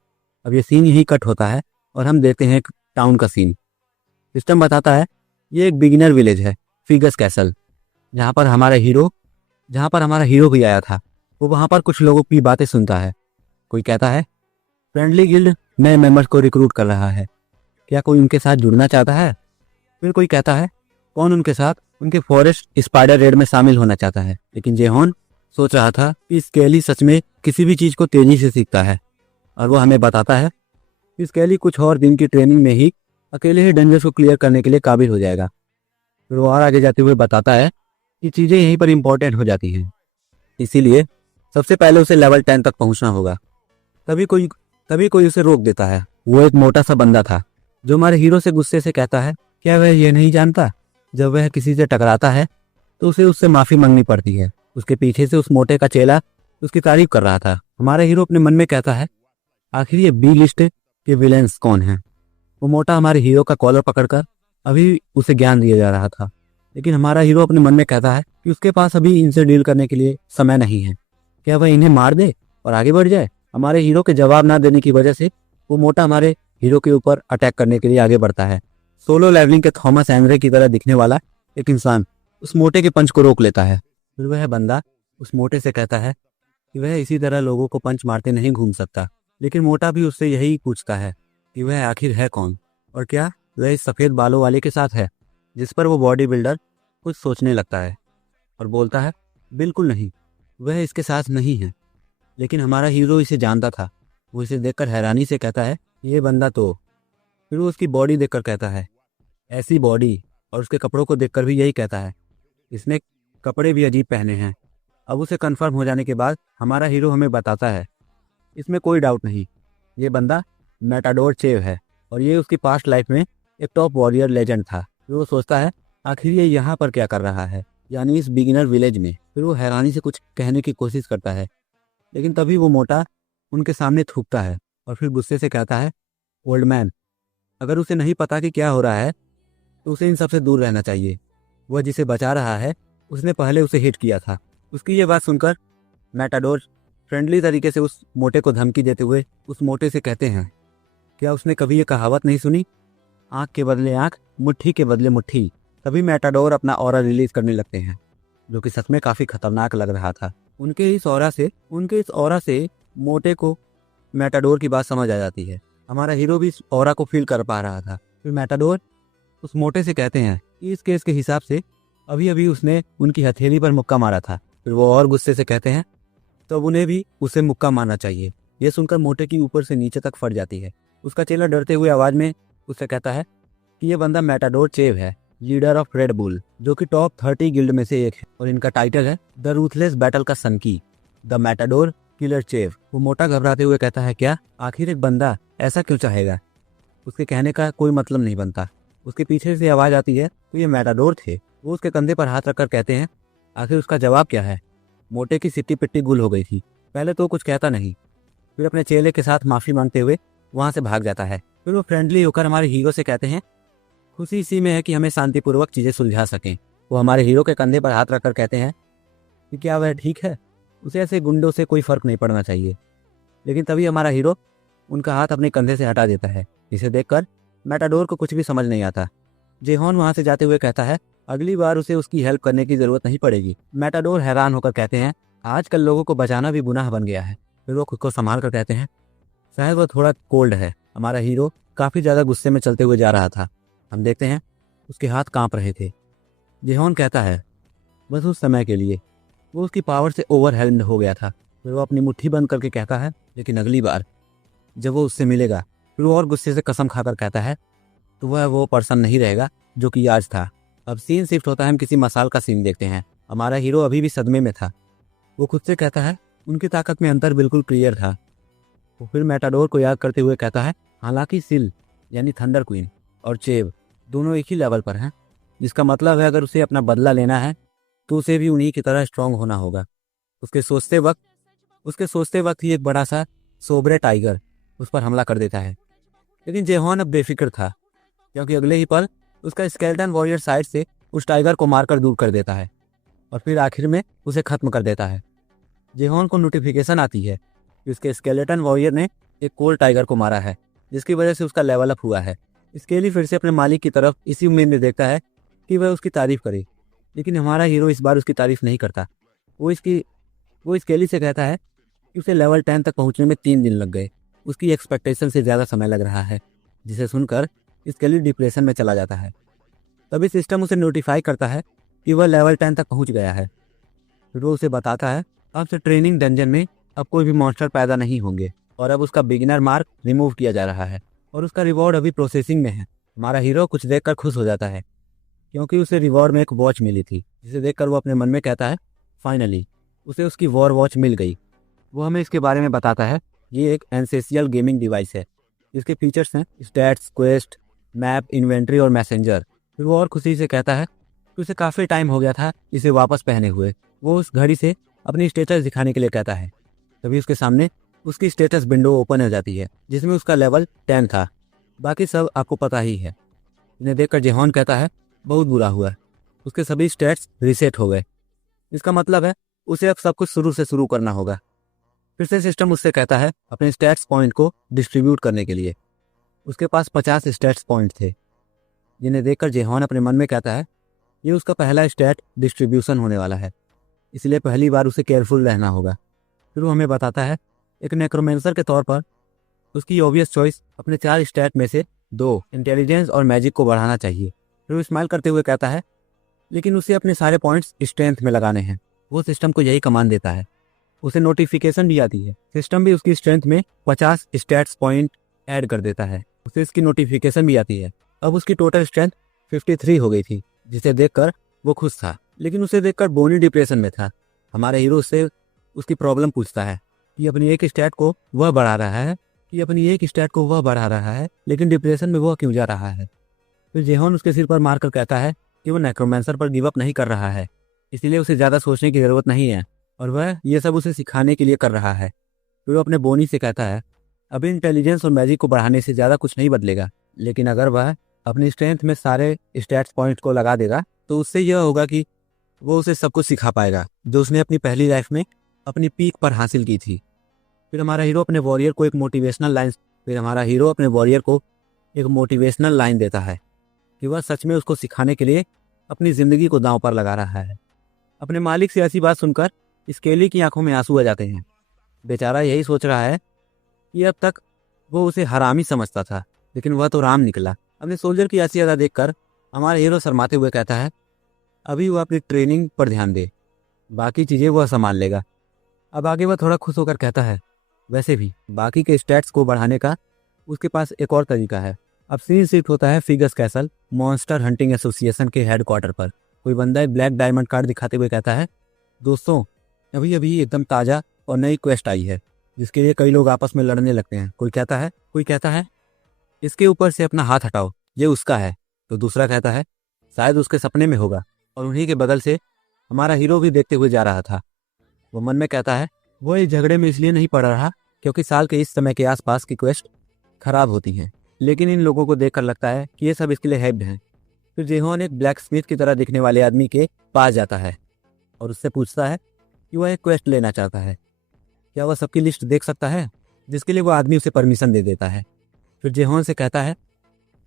अब ये सीन यही कट होता है और हम देखते हैं एक टाउन का सीन। सिस्टम बताता है ये एक बिगिनर विलेज है फिगस कैसल जहाँ पर हमारा हीरो भी आया था। वो वहाँ पर कुछ लोगों की बातें सुनता है। कोई कहता है फ्रेंडली गिल्ड नए मेंबर्स को रिक्रूट कर रहा है, क्या कोई उनके साथ जुड़ना चाहता है। फिर कोई कहता है कौन उनके साथ उनके फॉरेस्ट स्पाइडर रेड में शामिल होना चाहता है। लेकिन जेहॉन सोच रहा था कि स्केली सच में किसी भी चीज़ को तेजी से सीखता है और वो हमें बताता है कि स्केली कुछ और दिन की ट्रेनिंग में ही अकेले ही डंजर्स को क्लियर करने के लिए काबिल हो जाएगा। फिर वो और आगे जाते हुए बताता है कि चीज़ें यहीं पर इंपॉर्टेंट हो जाती हैं, इसीलिए सबसे पहले उसे लेवल 10 तक पहुंचना होगा। तभी कोई उसे रोक देता है। वो एक मोटा सा बंदा था जो हमारे हीरो से गुस्से से कहता है क्या वह ये नहीं जानता जब वह किसी से टकराता है तो उसे उससे माफ़ी मांगनी पड़ती है। उसके पीछे से उस मोटे का चेला उसकी तारीफ कर रहा था। हमारा हीरो अपने मन में कहता है आखिर ये बी लिस्ट के विलेंस कौन हैं। वो मोटा हमारे हीरो का कॉलर पकड़कर अभी उसे ज्ञान दिया जा रहा था लेकिन हमारा हीरो अपने मन में कहता है कि उसके पास अभी इनसे डील करने के लिए समय नहीं है। क्या वह इन्हें मार दे और आगे बढ़ जाए। हमारे हीरो के जवाब ना देने की वजह से वो मोटा हमारे हीरो के ऊपर अटैक करने के लिए आगे बढ़ता है। सोलो लेवलिंग के थॉमस एंड्रे की तरह दिखने वाला एक इंसान उस मोटे के पंच को रोक लेता है। फिर वह बंदा उस मोटे से कहता है कि वह इसी तरह लोगों को पंच मारते नहीं घूम सकता। लेकिन मोटा भी उससे यही पूछता है कि वह आखिर है कौन और क्या वह इस सफ़ेद बालों वाले के साथ है। जिस पर वो बॉडी बिल्डर कुछ सोचने लगता है और बोलता है बिल्कुल नहीं, वह इसके साथ नहीं है। लेकिन हमारा हीरो इसे जानता था। वो इसे देखकर हैरानी से कहता है ये बंदा तो। फिर वो उसकी बॉडी देखकर कहता है ऐसी बॉडी और उसके कपड़ों को देखकर भी यही कहता है। इसने कपड़े भी अजीब पहने हैं। अब उसे कंफर्म हो जाने के बाद हमारा हीरो हमें बताता है, इसमें कोई डाउट नहीं, ये बंदा मैटाडोर चेव है और ये उसकी पास्ट लाइफ में एक टॉप वॉरियर लेजेंड था। फिर वो सोचता है आखिर ये यहाँ पर क्या कर रहा है, यानी इस बिगिनर विलेज में। फिर वो हैरानी से कुछ कहने की कोशिश करता है, लेकिन तभी वो मोटा उनके सामने थूकता है और फिर गुस्से से कहता है, ओल्ड मैन, अगर उसे नहीं पता कि क्या हो रहा है तो उसे इन सबसे दूर रहना चाहिए। वह जिसे बचा रहा है उसने पहले उसे हिट किया था। उसकी ये बात सुनकर मैटाडोर फ्रेंडली तरीके से उस मोटे को धमकी देते हुए उस मोटे से कहते हैं, क्या उसने कभी ये कहावत नहीं सुनी, आँख के बदले आँख, मुट्ठी के बदले मुट्ठी। तभी मैटाडोर अपना ऑरा रिलीज करने लगते हैं, जो कि सच में काफ़ी खतरनाक लग रहा था। उनके इस ऑरा से मोटे को मैटाडोर की बात समझ आ जाती है। हमारा हीरो भी इस ऑरा को फील कर पा रहा था। फिर मैटाडोर उस मोटे से कहते हैं कि इस केस के हिसाब से अभी अभी उसने उनकी हथेली पर मुक्का मारा था। फिर वो और गुस्से से कहते हैं, तो अब उन्हें भी उसे मुक्का मारना चाहिए। ये सुनकर मोटे की ऊपर से नीचे तक फट जाती है। उसका चेला डरते हुए आवाज़ में उससे कहता है कि ये बंदा मैटाडोर चेव है, लीडर ऑफ रेड बुल, जो कि टॉप 30 गिल्ड में से एक है और इनका टाइटल है द रूथलेस बैटल का सनकी, द मैटाडोर किलर चेव। वो मोटा घबराते हुए कहता है, क्या आखिर एक बंदा ऐसा क्यों चाहेगा, उसके कहने का कोई मतलब नहीं बनता। उसके पीछे से आवाज़ आती है, तो ये मैटाडोर थे। वो उसके कंधे पर हाथ रखकर कहते हैं, आखिर उसका जवाब क्या है। मोटे की सिट्टी पिट्टी गुल हो गई थी। पहले तो कुछ कहता नहीं, फिर अपने चेले के साथ माफ़ी मांगते हुए वहाँ से भाग जाता है। फिर वो फ्रेंडली होकर हमारे हीरो से कहते हैं, खुशी इसी में है कि हमें शांतिपूर्वक चीज़ें सुलझा सकें। वो हमारे हीरो के कंधे पर हाथ रखकर कहते हैं कि क्या वह ठीक है, उसे ऐसे गुंडों से कोई फ़र्क नहीं पड़ना चाहिए। लेकिन तभी हमारा हीरो उनका हाथ अपने कंधे से हटा देता है, जिसे देखकर मैटाडोर को कुछ भी समझ नहीं आता। जेहॉन वहाँ से जाते हुए कहता है, अगली बार उसे उसकी हेल्प करने की ज़रूरत नहीं पड़ेगी। मैटाडोर हैरान होकर कहते हैं, आजकल लोगों को बचाना भी गुनाह बन गया है। फिर वो खुद को संभाल कर कहते हैं, शायद वह थोड़ा कोल्ड है। हमारा हीरो काफ़ी ज़्यादा गुस्से में चलते हुए जा रहा था। हम देखते हैं उसके हाथ कांप रहे थे। जेहॉन कहता है, बस उस समय के लिए। वो उसकी पावर से ओवरहेल्म्ड हो गया था। फिर वो अपनी मुट्ठी बंद करके कहता है, लेकिन अगली बार जब वो उससे मिलेगा, फिर वो और गुस्से से कसम खाकर कहता है, तो वह वो पर्सन नहीं रहेगा जो कि आज था। अब सीन शिफ्ट होता है, हम किसी मसाल का सीन देखते हैं। हमारा हीरो अभी भी सदमे में था। वो खुद से कहता है, उनकी ताकत में अंतर बिल्कुल क्लियर था। वो फिर मैटाडोर को याद करते हुए कहता है, हालांकि सिल यानी थंडर क्वीन और चेव दोनों एक ही लेवल पर हैं, जिसका मतलब है अगर उसे अपना बदला लेना है तो उसे भी उन्हीं की तरह स्ट्रांग होना होगा। उसके सोचते वक्त ही एक बड़ा सा सोबरे टाइगर उस पर हमला कर देता है। लेकिन जेहॉन अब बेफिक्र था, क्योंकि अगले ही पल उसका स्केलेटन वॉरियर साइड से उस टाइगर को मारकर दूर कर देता है और फिर आखिर में उसे ख़त्म कर देता है। जेहॉन को नोटिफिकेशन आती है कि उसके स्केलेटन वॉरियर ने एक कोल टाइगर को मारा है, जिसकी वजह से उसका लेवल अप हुआ है। स्केली फिर से अपने मालिक की तरफ इसी उम्मीद में देखता है कि वह उसकी तारीफ़ करे, लेकिन हमारा हीरो इस बार उसकी तारीफ़ नहीं करता। वो स्केली से कहता है कि उसे लेवल 10 तक पहुंचने में 3 दिन लग गए। उसकी एक्सपेक्टेशन से ज़्यादा समय लग रहा है, जिसे सुनकर स्केली डिप्रेशन में चला जाता है। तभी सिस्टम उसे नोटिफाई करता है कि वह लेवल 10 तक पहुंच गया है। फिर वो उसे बताता है, अब से ट्रेनिंग डंजन में अब कोई भी मॉन्स्टर पैदा नहीं होंगे और अब उसका बिगिनर मार्क रिमूव किया जा रहा है और उसका रिवॉर्ड अभी प्रोसेसिंग में है। हमारा हीरो कुछ देखकर खुश हो जाता है, क्योंकि उसे रिवॉर्ड में एक वॉच मिली थी, जिसे देखकर वो अपने मन में कहता है, फाइनली उसे उसकी वॉर वॉच मिल गई। वो हमें इसके बारे में बताता है, ये एक एंसेसियल गेमिंग डिवाइस है। इसके फीचर्स हैं स्टैट्स, क्वेस्ट, मैप, इन्वेंट्री और मैसेंजर। फिर वो और खुशी से कहता है कि उसे काफ़ी टाइम हो गया था इसे वापस पहने हुए। वो उस घड़ी से अपनी स्टेटस दिखाने के लिए कहता है। तभी उसके सामने उसकी स्टेटस विंडो ओपन हो जाती है, जिसमें उसका लेवल 10 था। बाकी सब आपको पता ही है। इन्हें देखकर जेहॉन कहता है, बहुत बुरा हुआ, उसके सभी स्टेट्स रीसेट हो गए। इसका मतलब है उसे अब सब कुछ शुरू से शुरू करना होगा। फिर से सिस्टम उससे कहता है अपने स्टैट्स पॉइंट को डिस्ट्रीब्यूट करने के लिए। उसके पास 50 स्टैट्स पॉइंट थे, जिन्हें देखकर जेहॉन अपने मन में कहता है, ये उसका पहला स्टैट डिस्ट्रीब्यूशन होने वाला है, इसलिए पहली बार उसे केयरफुल रहना होगा। फिर वो हमें बताता है, एक नेक्रोमेंसर के तौर पर उसकी ऑब्वियस चॉइस अपने 4 स्टैट में से 2 इंटेलिजेंस और मैजिक को बढ़ाना चाहिए। फिर वो स्माइल करते हुए कहता है, लेकिन उसे अपने सारे पॉइंट्स स्ट्रेंथ में लगाने हैं। वो सिस्टम को यही कमांड देता है। उसे नोटिफिकेशन भी आती है। सिस्टम भी उसकी स्ट्रेंथ में 50 स्टैट्स पॉइंट ऐड कर देता है। उसे इसकी नोटिफिकेशन भी आती है। अब उसकी टोटल स्ट्रेंथ 53 हो गई थी, जिसे देखकर वो खुश था, लेकिन उसे देखकर बोनी डिप्रेशन में था। हमारा हीरो उससे उसकी प्रॉब्लम पूछता है कि अपनी एक स्टैट को वह बढ़ा रहा है लेकिन डिप्रेशन में वह क्यों जा रहा है। फिर जेहॉन उसके सिर पर मारकर कहता है कि वो नेक्रोमेंसर पर गिव अप नहीं कर रहा है, इसीलिए उसे ज़्यादा सोचने की ज़रूरत नहीं है और वह ये सब उसे सिखाने के लिए कर रहा है। फिर वो अपने बोनी से कहता है अभी इंटेलिजेंस और मैजिक को बढ़ाने से ज़्यादा कुछ नहीं बदलेगा, लेकिन अगर वह अपनी स्ट्रेंथ में सारे स्टैट्स पॉइंट को लगा देगा तो उससे यह होगा कि वो उसे सब कुछ सिखा पाएगा जो उसने अपनी पहली लाइफ में अपनी पीक पर हासिल की थी। फिर हमारा हीरो अपने वॉरियर को एक मोटिवेशनल लाइन देता है कि वह सच में उसको सिखाने के लिए अपनी ज़िंदगी को दांव पर लगा रहा है। अपने मालिक से ऐसी बात सुनकर स्केली की आंखों में आंसू आ जाते हैं। बेचारा यही सोच रहा है कि अब तक वो उसे हरामी समझता था, लेकिन वह तो राम निकला। अपने सोल्जर की ऐसी अदा देखकर हमारा हीरो शर्माते हुए कहता है अभी वह अपनी ट्रेनिंग पर ध्यान दे, बाकी चीज़ें वह संभाल लेगा। अब आगे वह थोड़ा खुश होकर कहता है वैसे भी बाकी के स्टैट्स को बढ़ाने का उसके पास एक और तरीका है। अब सीन शिफ्ट होता है फिगस कैसल मॉन्स्टर हंटिंग एसोसिएशन के हेडक्वार्टर पर। कोई बंदा एक ब्लैक डायमंड कार्ड दिखाते हुए कहता है दोस्तों अभी अभी एकदम ताज़ा और नई क्वेस्ट आई है जिसके लिए कई लोग आपस में लड़ने लगते हैं। कोई कहता है इसके ऊपर से अपना हाथ हटाओ, ये उसका है। तो दूसरा कहता है शायद उसके सपने में होगा। और उन्हीं के बगल से हमारा हीरो भी देखते हुए जा रहा था। वो मन में कहता है वो इस झगड़े में इसलिए नहीं पड़ रहा क्योंकि साल के इस समय के आसपास की क्वेस्ट खराब होती हैं, लेकिन इन लोगों को देखकर लगता है कि ये सब इसके लिए हेल्प्ड हैं। फिर जेहॉन एक ब्लैक स्मिथ की तरह दिखने वाले आदमी के पास जाता है और उससे पूछता है कि वह एक क्वेस्ट लेना चाहता है, क्या वह सबकी लिस्ट देख सकता है, जिसके लिए वो आदमी उसे परमिशन दे देता है। फिर जेहॉन से कहता है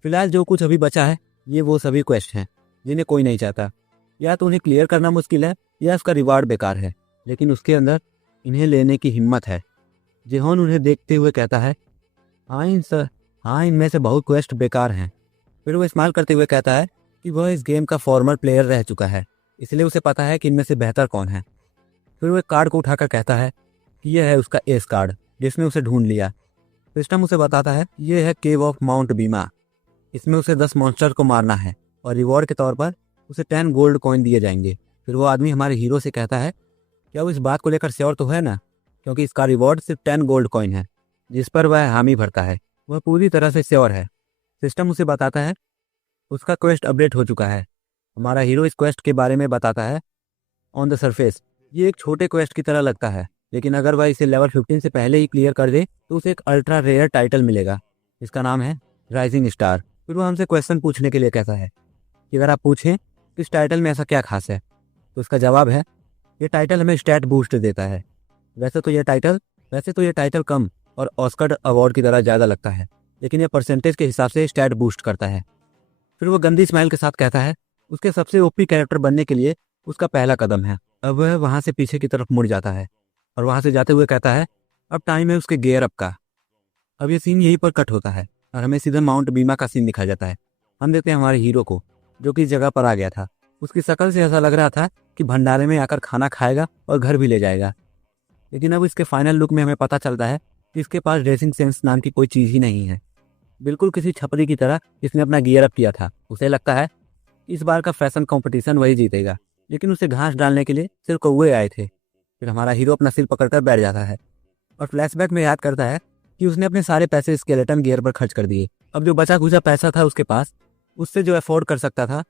फिलहाल जो कुछ अभी बचा है ये वो सभी क्वेस्ट हैं जिन्हें कोई नहीं चाहता, या तो उन्हें क्लियर करना मुश्किल है या उसका रिवार्ड बेकार है, लेकिन उसके अंदर इन्हें लेने की हिम्मत है। जेहॉन उन्हें देखते हुए कहता है हाँ इनमें से बहुत क्वेस्ट बेकार हैं। फिर वो इस्तेमाल करते हुए कहता है कि वह इस गेम का फॉर्मर प्लेयर रह चुका है, इसलिए उसे पता है कि इनमें से बेहतर कौन है। फिर वो एक कार्ड को उठाकर कहता है कि यह है उसका एस कार्ड जिसने उसे ढूंढ लिया। सिस्टम उसे बताता है ये है केव ऑफ माउंट बीमा, इसमें उसे 10 मॉन्स्टर को मारना है और रिवॉर्ड के तौर पर उसे 10 गोल्ड कॉइन दिए जाएंगे। फिर वो आदमी हमारे हीरो से कहता है क्या वो इस बात को लेकर श्योर तो है ना, क्योंकि इसका रिवॉर्ड सिर्फ 10 गोल्ड कॉइन है जिस पर वह हामी भरता है। वह पूरी तरह से श्योर है। सिस्टम उसे बताता है उसका क्वेस्ट अपडेट हो चुका है। हमारा हीरो इस क्वेस्ट के बारे में बताता है ऑन द सरफेस ये एक छोटे क्वेस्ट की तरह लगता है, लेकिन अगर वह इसे लेवल 15 से पहले ही क्लियर कर दे तो उसे एक अल्ट्रा रेयर टाइटल मिलेगा, इसका नाम है राइजिंग स्टार। फिर वो हमसे क्वेश्चन पूछने के लिए कहता है कि अगर आप पूछें कि इस टाइटल में ऐसा क्या खास है, तो उसका जवाब है ये टाइटल हमें स्टैट बूस्ट देता है। वैसे तो ये टाइटल कम और ऑस्कर अवार्ड की तरह ज़्यादा लगता है, लेकिन ये परसेंटेज के हिसाब से स्टैट बूस्ट करता है। फिर वो गंदी स्माइल के साथ कहता है उसके सबसे ओपी कैरेक्टर बनने के लिए उसका पहला कदम है। अब वह वहाँ से पीछे की तरफ मुड़ जाता है और वहाँ से जाते हुए कहता है अब टाइम है उसके गियर अप का। अब ये सीन यहीं पर कट होता है और हमें सीधा माउंट बीमा का सीन दिखाया जाता है। हम देखते हैं हमारे हीरो को जो कि इस जगह पर आ गया था। उसकी शक्ल से ऐसा लग रहा था कि भंडारे में आकर खाना खाएगा और घर भी ले जाएगा, लेकिन अब इसके फाइनल लुक में हमें पता चलता है कि इसके पास ड्रेसिंग सेंस नाम की कोई चीज़ ही नहीं है। बिल्कुल किसी छपरी की तरह जिसने अपना गियर अप किया था। उसे लगता है इस बार का फैशन कंपटीशन वही जीतेगा, लेकिन उसे घास डालने के लिए सिर्फ कौवे आए थे। फिर हमारा हीरो अपना सिर पकड़कर बैठ जाता है और फ्लैशबैक में याद करता है कि उसने अपने सारे पैसे स्केलेटन गियर पर खर्च कर दिए। अब जो बचा खुचा पैसा था उसके पास, उससे जो अफोर्ड कर सकता था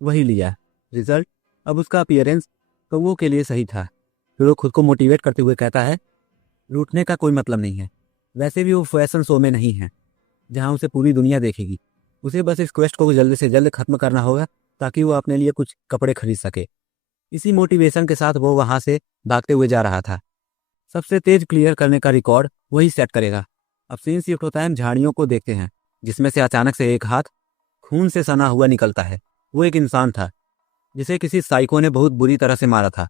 वही लिया। रिजल्ट अब उसका अपीयरेंस कौवों के लिए सही था। फिर वो खुद को मोटिवेट करते हुए कहता है रूठने का कोई मतलब नहीं है, वैसे भी वो फैशन शो में नहीं है जहाँ उसे पूरी दुनिया देखेगी। उसे बस इस क्वेस्ट को जल्द से जल्द खत्म करना होगा ताकि वो अपने लिए कुछ कपड़े खरीद सके। इसी मोटिवेशन के साथ वो वहाँ से भागते हुए जा रहा था। सबसे तेज क्लियर करने का रिकॉर्ड वही सेट करेगा। अब सीन शिफ्ट होता है, हम झाड़ियों को देखते हैं जिसमें से अचानक से एक हाथ खून से सना हुआ निकलता है। वो एक इंसान था जिसे किसी साइको ने बहुत बुरी तरह से मारा था।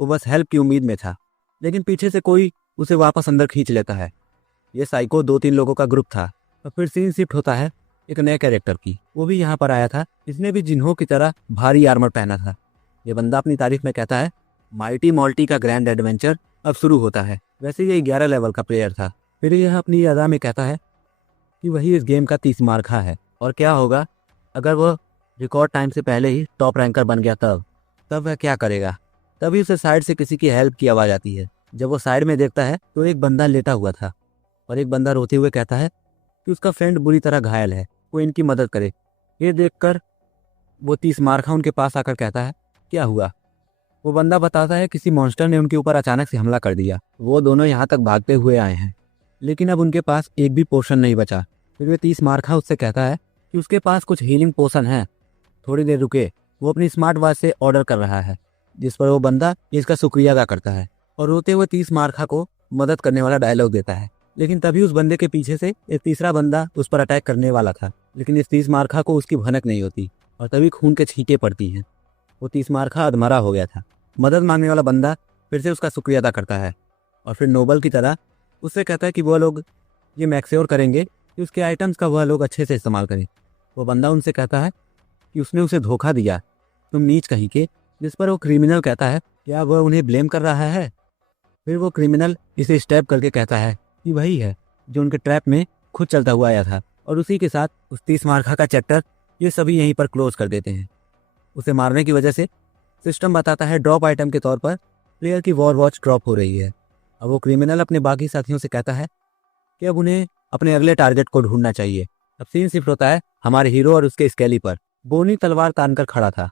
वो बस हेल्प की उम्मीद में था, लेकिन पीछे से कोई उसे वापस अंदर खींच लेता है। ये साइको 2-3 लोगों का ग्रुप था। और फिर सीन शिफ्ट होता है एक नए कैरेक्टर की। वो भी यहाँ पर आया था, इसने भी जिन्हों की तरह भारी आर्मर पहना था। ये बंदा अपनी तारीफ में कहता है माइटी मॉल्टी का ग्रैंड एडवेंचर अब शुरू होता है। वैसे ये 11 लेवल का प्लेयर था। फिर यह अपनी अदा में कहता है कि वही इस गेम का 30 मार्खा है और क्या होगा अगर वह रिकॉर्ड टाइम से पहले ही टॉप रैंकर बन गया। तब वह क्या करेगा? तभी उसे साइड से किसी की हेल्प की आवाज़ आती है। जब वो साइड में देखता है तो एक बंदा लेटा हुआ था और एक बंदा रोते हुए कहता है कि उसका फ्रेंड बुरी तरह घायल है, वो इनकी मदद करे। ये देखकर वो 30 मार्खा उनके पास आकर कहता है, क्या हुआ? वो बंदा बताता है किसी मॉन्स्टर ने उनके ऊपर अचानक से हमला कर दिया। वो दोनों यहाँ तक भागते हुए आए हैं, लेकिन अब उनके पास एक भी पोशन नहीं बचा। फिर वे 30 मार्खा उससे कहता है कि उसके पास कुछ हीलिंग पोशन है, थोड़ी देर रुके। वो अपनी स्मार्ट वॉच से ऑर्डर कर रहा है, जिस पर वो बंदा इसका शुक्रिया अदा करता है और रोते हुए 30 मार्खा को मदद करने वाला डायलॉग देता है। लेकिन तभी उस बंदे के पीछे से एक तीसरा बंदा उस पर अटैक करने वाला था, लेकिन इस 30 मार्खा को उसकी भनक नहीं होती और तभी खून के छींटे पड़ती हैं। वो 30 मार्खा अधमरा हो गया था। मदद मांगने वाला बंदा फिर से उसका शुक्रिया अदा करता है और फिर नोबल की तरह उससे कहता है कि वह लोग ये मैक्श्योर करेंगे कि उसके आइटम्स का वह लोग अच्छे से इस्तेमाल करें। वो बंदा उनसे कहता है कि उसने उसे धोखा दिया, तुम नीच कहीं के। जिस पर वो क्रिमिनल कहता है क्या वह उन्हें ब्लेम कर रहा है? फिर वो क्रिमिनल इसे स्टैप करके कहता है कि वही है जो उनके ट्रैप में खुद चलता हुआ आया था और उसी के साथ उस 30 मार्खा का चैप्टर ये सभी यहीं पर क्लोज कर देते हैं। उसे मारने की वजह से सिस्टम बताता है ड्रॉप आइटम के तौर पर प्लेयर की वॉर वॉच ड्रॉप हो रही है। अब वो क्रिमिनल अपने बाकी साथियों से कहता है कि अब उन्हें अपने अगले टारगेट को ढूंढना चाहिए। अब सीन शिफ्ट होता है हमारे हीरो और उसके स्केली पर। बोनी तलवार तान कर खड़ा था।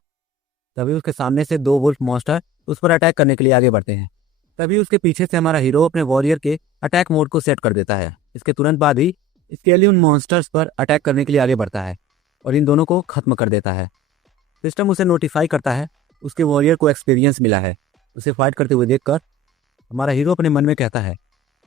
तभी उसके सामने से 2 वुल्फ मॉन्स्टर उस पर अटैक करने के लिए आगे बढ़ते हैं। तभी उसके पीछे से हमारा हीरो अपने वॉरियर के अटैक मोड को सेट कर देता है। इसके तुरंत बाद ही स्केली उन मॉन्स्टर्स पर अटैक करने के लिए आगे बढ़ता है और इन दोनों को खत्म कर देता है। सिस्टम उसे नोटिफाई करता है उसके वॉरियर को एक्सपीरियंस मिला है। उसे फाइट करते हुए देखकर हमारा हीरो अपने मन में कहता है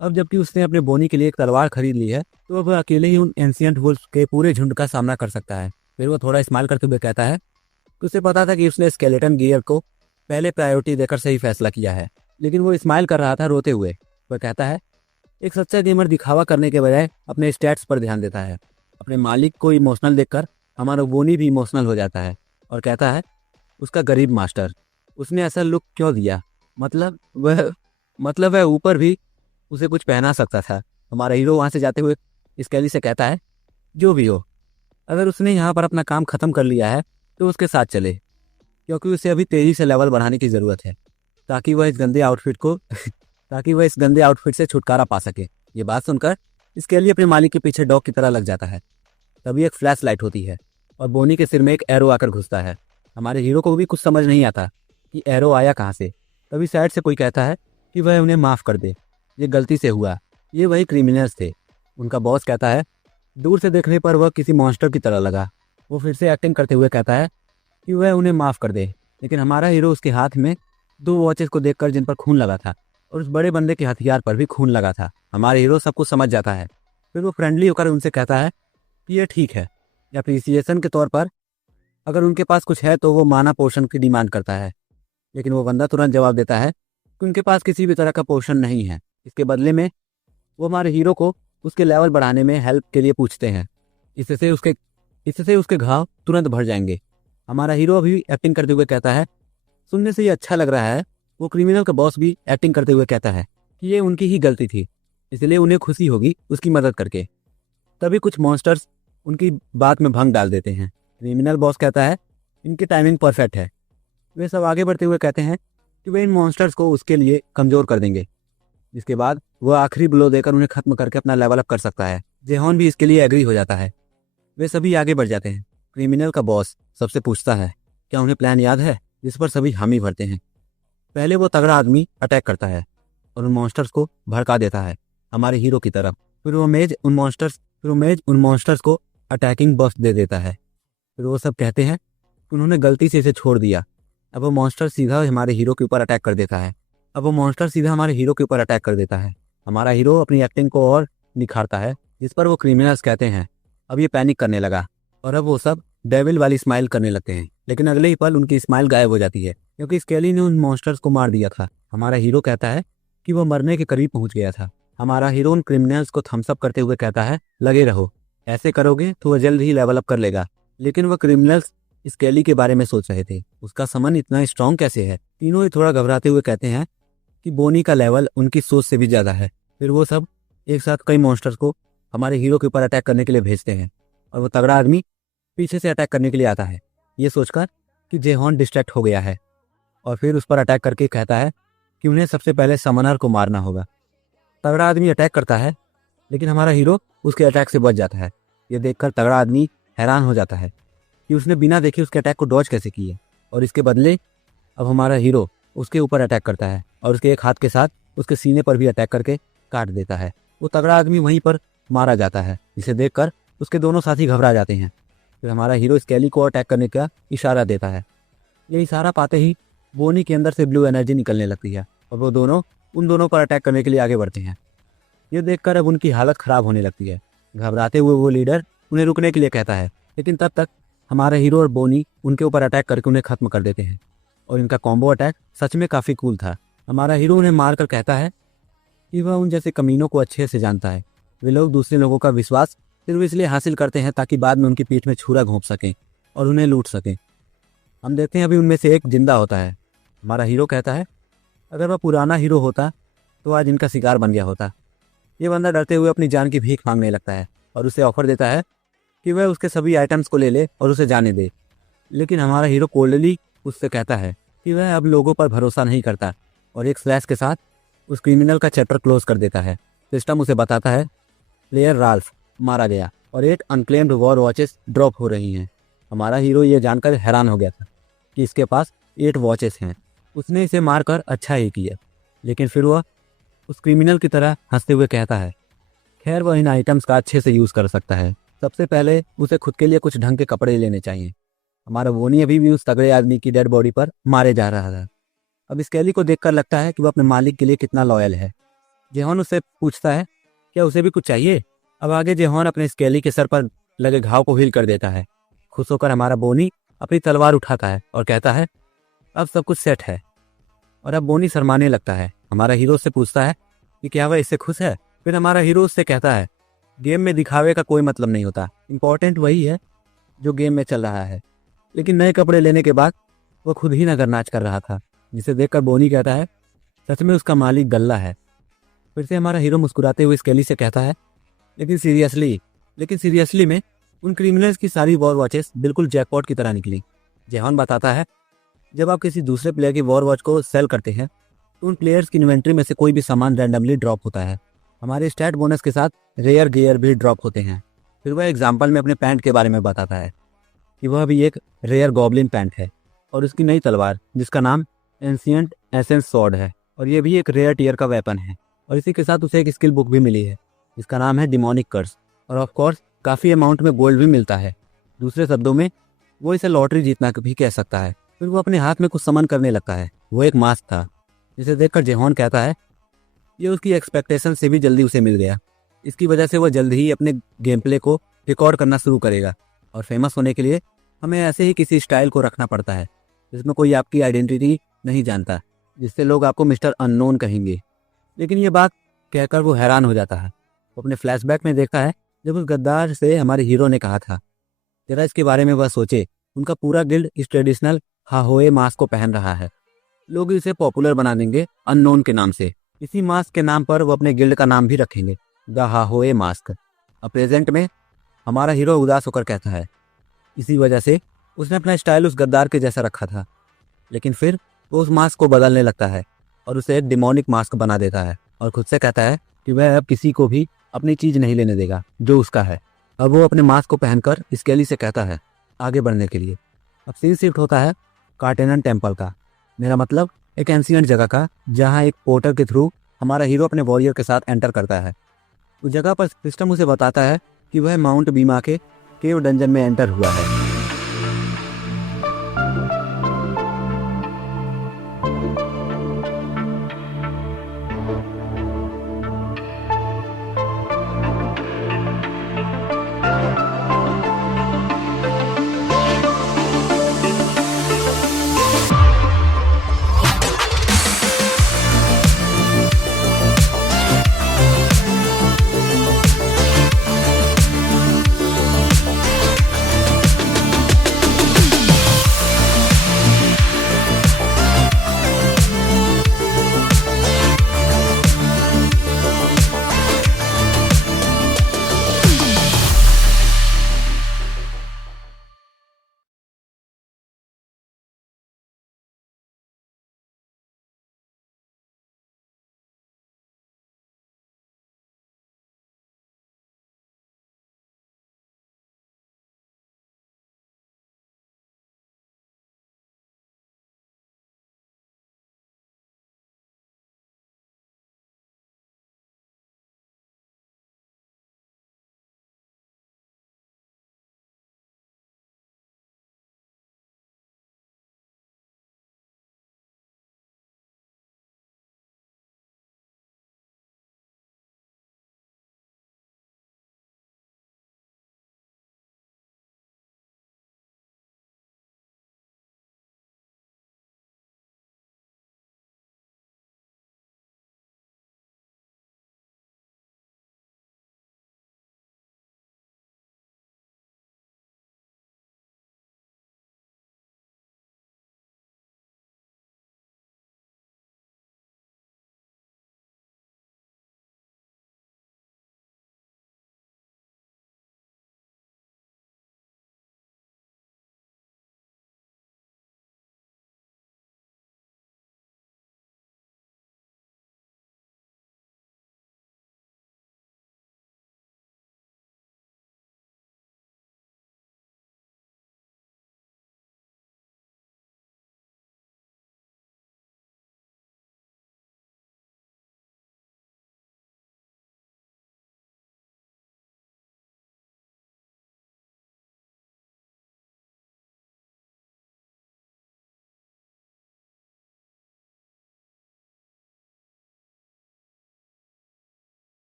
अब जबकि उसने अपने बोनी के लिए एक तलवार खरीद ली है तो अब वह अकेले ही उन एंशिएंट वुल्फ के पूरे झुंड का सामना कर सकता है। फिर वो थोड़ा स्माइल करते हुए कहता है कि उसे पता था कि उसने स्केलेटन गियर को पहले प्रायोरिटी देकर सही फैसला किया है, लेकिन वो स्माइल कर रहा था रोते हुए। वह कहता है एक सच्चा गेमर दिखावा करने के बजाय अपने स्टैट्स पर ध्यान देता है। अपने मालिक को इमोशनल देखकर हमारा बोनी भी इमोशनल हो जाता है और कहता है उसका गरीब मास्टर, उसने ऐसा लुक क्यों दिया? मतलब वह ऊपर भी उसे कुछ पहना सकता था। हमारा हीरो वहाँ से जाते हुए स्केली से कहता है जो भी हो, अगर उसने यहाँ पर अपना काम खत्म कर लिया है तो उसके साथ चले, क्योंकि उसे अभी तेजी से लेवल बढ़ाने की ज़रूरत है ताकि वह इस गंदे आउटफिट से छुटकारा पा सके। ये बात सुनकर स्केली अपने मालिक के पीछे डॉग की तरह लग जाता है। तभी एक फ्लैश लाइट होती है और बोनी के सिर में एक एरो आकर घुसता है। हमारे हीरो को भी कुछ समझ नहीं आता कि एरो आया कहाँ से। तभी साइड से कोई कहता है कि वह उन्हें माफ़ कर दे, ये गलती से हुआ। ये वही क्रिमिनल्स थे। उनका बॉस कहता है दूर से देखने पर वह किसी मॉन्स्टर की तरह लगा। वो फिर से एक्टिंग करते हुए कहता है कि वह उन्हें माफ़ कर दे, लेकिन हमारा हीरो उसके हाथ में 2 वॉचेस को देखकर जिन पर खून लगा था और उस बड़े बंदे के हथियार पर भी खून लगा था। हमारे हीरो सब कुछ समझ जाता है। फिर वो फ्रेंडली होकर उनसे कहता है कि ये ठीक है। अप्रिसिएशन के तौर पर अगर उनके पास कुछ है तो वो माना पोर्शन की डिमांड करता है, लेकिन वो बंदा तुरंत जवाब देता है कि उनके पास किसी भी तरह का पोर्शन नहीं है। इसके बदले में वो हमारे हीरो को उसके लेवल बढ़ाने में हेल्प के लिए पूछते हैं। इससे उसके घाव तुरंत भर जाएंगे। हमारा हीरो भी एक्टिंग करते हुए कहता है सुनने से ये अच्छा लग रहा है। वो क्रिमिनल का बॉस भी एक्टिंग करते हुए कहता है कि ये उनकी ही गलती थी, इसलिए उन्हें खुशी होगी उसकी मदद करके। तभी कुछ मॉन्स्टर्स उनकी बात में भंग डाल देते हैं। क्रिमिनल बॉस कहता है इनकी टाइमिंग परफेक्ट है। वे सब आगे बढ़ते हुए कहते हैं कि वे इन मॉन्स्टर्स को उसके लिए कमज़ोर कर देंगे, जिसके बाद वह आखिरी ब्लो देकर उन्हें खत्म करके अपना लेवल अप कर सकता है। जेहॉन भी इसके लिए एग्री हो जाता है। वे सभी आगे बढ़ जाते हैं। क्रिमिनल का बॉस सबसे पूछता है क्या उन्हें प्लान याद है, जिस पर सभी हामी भरते हैं। पहले वो तगड़ा आदमी अटैक करता है और उन मॉन्स्टर्स को भड़का देता है हमारे हीरो की तरफ। फिर वो मेज उन मॉन्स्टर्स को अटैकिंग बफ दे देता है। फिर वो सब कहते हैं कि उन्होंने गलती से इसे छोड़ दिया। अब वो मॉन्स्टर सीधा हमारे हीरो के ऊपर अटैक कर देता है। हमारा हीरो अपनी एक्टिंग को और निखारता है, जिस पर वो क्रिमिनल्स कहते हैं अब ये पैनिक करने लगा और अब वो सब डेविल वाली स्माइल करने लगते हैं। लेकिन अगले ही पल उनकी स्माइल गायब हो जाती है, क्योंकि स्केली ने उन मॉन्स्टर्स को मार दिया था। हमारा हीरो कहता है कि वो मरने के करीब पहुंच गया था। हमारा हीरो उन क्रिमिनल्स को थम्स अप करते हुए कहता है लगे रहो, ऐसे करोगे तो वह जल्द ही लेवल अप कर लेगा। लेकिन वह क्रिमिनल्स स्केली के बारे में सोच रहे थे, उसका समन इतना स्ट्रांग कैसे है। तीनों ही थोड़ा घबराते हुए कहते हैं कि बोनी का लेवल उनकी सोच से भी ज़्यादा है। फिर वो सब एक साथ कई मॉन्स्टर्स को हमारे हीरो के ऊपर अटैक करने के लिए भेजते हैं और वो तगड़ा आदमी पीछे से अटैक करने के लिए आता है। ये सोचकर कि जेहॉन डिस्ट्रैक्ट हो गया है, और फिर उस पर अटैक करके कहता है कि उन्हें सबसे पहले समनर को मारना होगा। तगड़ा आदमी अटैक करता है, लेकिन हमारा हीरो उसके अटैक से बच जाता है। ये देखकर तगड़ा आदमी हैरान हो जाता है कि उसने बिना देखे उसके अटैक को डॉज कैसे किए, और इसके बदले अब हमारा हीरो उसके ऊपर अटैक करता है और उसके एक हाथ के साथ उसके सीने पर भी अटैक करके काट देता है। वो तगड़ा आदमी वहीं पर मारा जाता है, जिसे देखकर उसके दोनों साथी घबरा जाते हैं। फिर हमारा हीरो स्केली को अटैक करने का इशारा देता है। ये इशारा पाते ही बोनी के अंदर से ब्लू एनर्जी निकलने लगती है और वो दोनों उन दोनों पर अटैक करने के लिए आगे बढ़ते हैं। ये देखकर अब उनकी हालत खराब होने लगती है। घबराते हुए वो लीडर उन्हें रुकने के लिए कहता है, लेकिन तब तक हमारा हीरो और बोनी उनके ऊपर अटैक करके उन्हें खत्म कर देते हैं। और इनका कॉम्बो अटैक सच में काफ़ी कूल था। हमारा हीरो उन्हें मारकर कहता है कि वह उन जैसे कमीनों को अच्छे से जानता है। वे लोग दूसरे लोगों का विश्वास सिर्फ इसलिए हासिल करते हैं ताकि बाद में उनकी पीठ में छुरा घोंप सकें और उन्हें लूट सकें। हम देखते हैं अभी उनमें से एक जिंदा होता है। हमारा हीरो कहता है अगर वह पुराना हीरो होता तो आज इनका शिकार बन गया होता। ये बंदा डरते हुए अपनी जान की भीख मांगने लगता है और उसे ऑफर देता है कि वह उसके सभी आइटम्स को ले ले और उसे जाने दे। लेकिन हमारा हीरो कोल्डली उससे कहता है कि वह अब लोगों पर भरोसा नहीं करता और एक स्लैश के साथ उस क्रिमिनल का चैप्टर क्लोज कर देता है। सिस्टम उसे बताता है प्लेयर राल्फ मारा गया और 8 अनक्लेम्ड वॉर वॉचेस ड्रॉप हो रही हैं। हमारा हीरो ये जानकर हैरान हो गया था कि इसके पास 8 वॉचेस हैं। उसने इसे मारकर अच्छा ही किया, लेकिन फिर वह उस क्रिमिनल की तरह हंसते हुए कहता है खैर वह इन आइटम्स का अच्छे से यूज़ कर सकता है। सबसे पहले उसे खुद के लिए कुछ ढंग के कपड़े लेने चाहिए। हमारा बोनी अभी भी उस तगड़े आदमी की डेड बॉडी पर मारे जा रहा था। अब स्केली को देखकर लगता है कि वह अपने मालिक के लिए कितना लॉयल है। जेहॉन उससे पूछता है क्या उसे भी कुछ चाहिए। अब आगे जेहॉन अपने स्केली के सर पर लगे घाव को हील कर देता है। खुश होकर हमारा बोनी अपनी तलवार उठाता है और कहता है अब सब कुछ सेट है। और अब बोनी शर्माने लगता है। हमारा हीरो उससे पूछता है कि क्या वह इससे खुश है। फिर हमारा हीरो उससे कहता है गेम में दिखावे का कोई मतलब नहीं होता, इम्पोर्टेंट वही है जो गेम में चल रहा है। लेकिन नए कपड़े लेने के बाद वह खुद ही नगर नाच कर रहा था, जिसे देखकर बोनी कहता है सच में उसका मालिक गल्ला है। फिर से हमारा हीरो मुस्कुराते हुए स्केली से कहता है लेकिन सीरियसली में उन क्रिमिनल्स की सारी वॉर वॉचेस बिल्कुल जैकपॉट की तरह निकली। जेहॉन बताता है जब आप किसी दूसरे प्लेयर की वॉर वॉच को सेल करते हैं तो उन प्लेयर्स की इन्वेंट्री में से कोई भी सामान रैंडमली ड्रॉप होता है। हमारे स्टैट बोनस के साथ रेयर गियर भी ड्रॉप होते हैं। फिर वह एग्जाम्पल में अपने पैंट के बारे में बताता है कि वह भी एक रेयर गॉब्लिन पैंट है और उसकी नई तलवार जिसका नाम एंशिएंट एसेंस सॉर्ड है, और ये भी एक रेयर टीयर का वेपन है। और इसी के साथ उसे एक स्किल बुक भी मिली है जिसका नाम है डिमोनिक कर्स, और ऑफ कोर्स काफ़ी अमाउंट में गोल्ड भी मिलता है। दूसरे शब्दों में वो इसे लॉटरी जीतना भी कह सकता है। फिर वो अपने हाथ में कुछ समन करने लगता है। वो एक मास्क था जिसे देखकर जेहॉन कहता है ये उसकी एक्सपेक्टेशन से भी जल्दी उसे मिल गया। इसकी वजह से वह जल्द ही अपने गेम प्ले को रिकॉर्ड करना शुरू करेगा और फेमस होने के लिए हमें ऐसे ही किसी स्टाइल को रखना पड़ता है जिसमें कोई आपकी आइडेंटिटी नहीं जानता, जिससे लोग आपको मिस्टर अननोन कहेंगे। लेकिन ये बात कहकर वो हैरान हो जाता है। वो अपने फ्लैशबैक में देखता है जब उस गद्दार से हमारे हीरो ने कहा था जरा इसके बारे में वह सोचे, उनका पूरा गिल्ड इस ट्रेडिशनल हाहोए मास्क को पहन रहा है। लोग इसे पॉपुलर बना देंगे अननोन के नाम से। इसी मास्क के नाम पर वो अपने गिल्ड का नाम भी रखेंगे, द हाहोए मास्क। अब प्रेजेंट में हमारा हीरो उदास होकर कहता है इसी वजह से उसने अपना स्टाइल उस गद्दार के जैसा रखा था। लेकिन फिर वो उस मास्क को बदलने लगता है और उसे एक डिमोनिक मास्क बना देता है और खुद से कहता है कि वह अब किसी को भी अपनी चीज़ नहीं लेने देगा जो उसका है। अब वो अपने मास्क को पहनकर स्केली से कहता है आगे बढ़ने के लिए। अब सीन शिफ्ट होता है कार्टेनन टेम्पल का, मेरा मतलब एक एंशिएंट जगह का, जहाँ एक पोर्टल के थ्रू हमारा हीरो अपने वॉरियर के साथ एंटर करता है। उस जगह पर सिस्टम उसे बताता है कि वह माउंट बीमा के केव डंजन में एंटर हुआ है।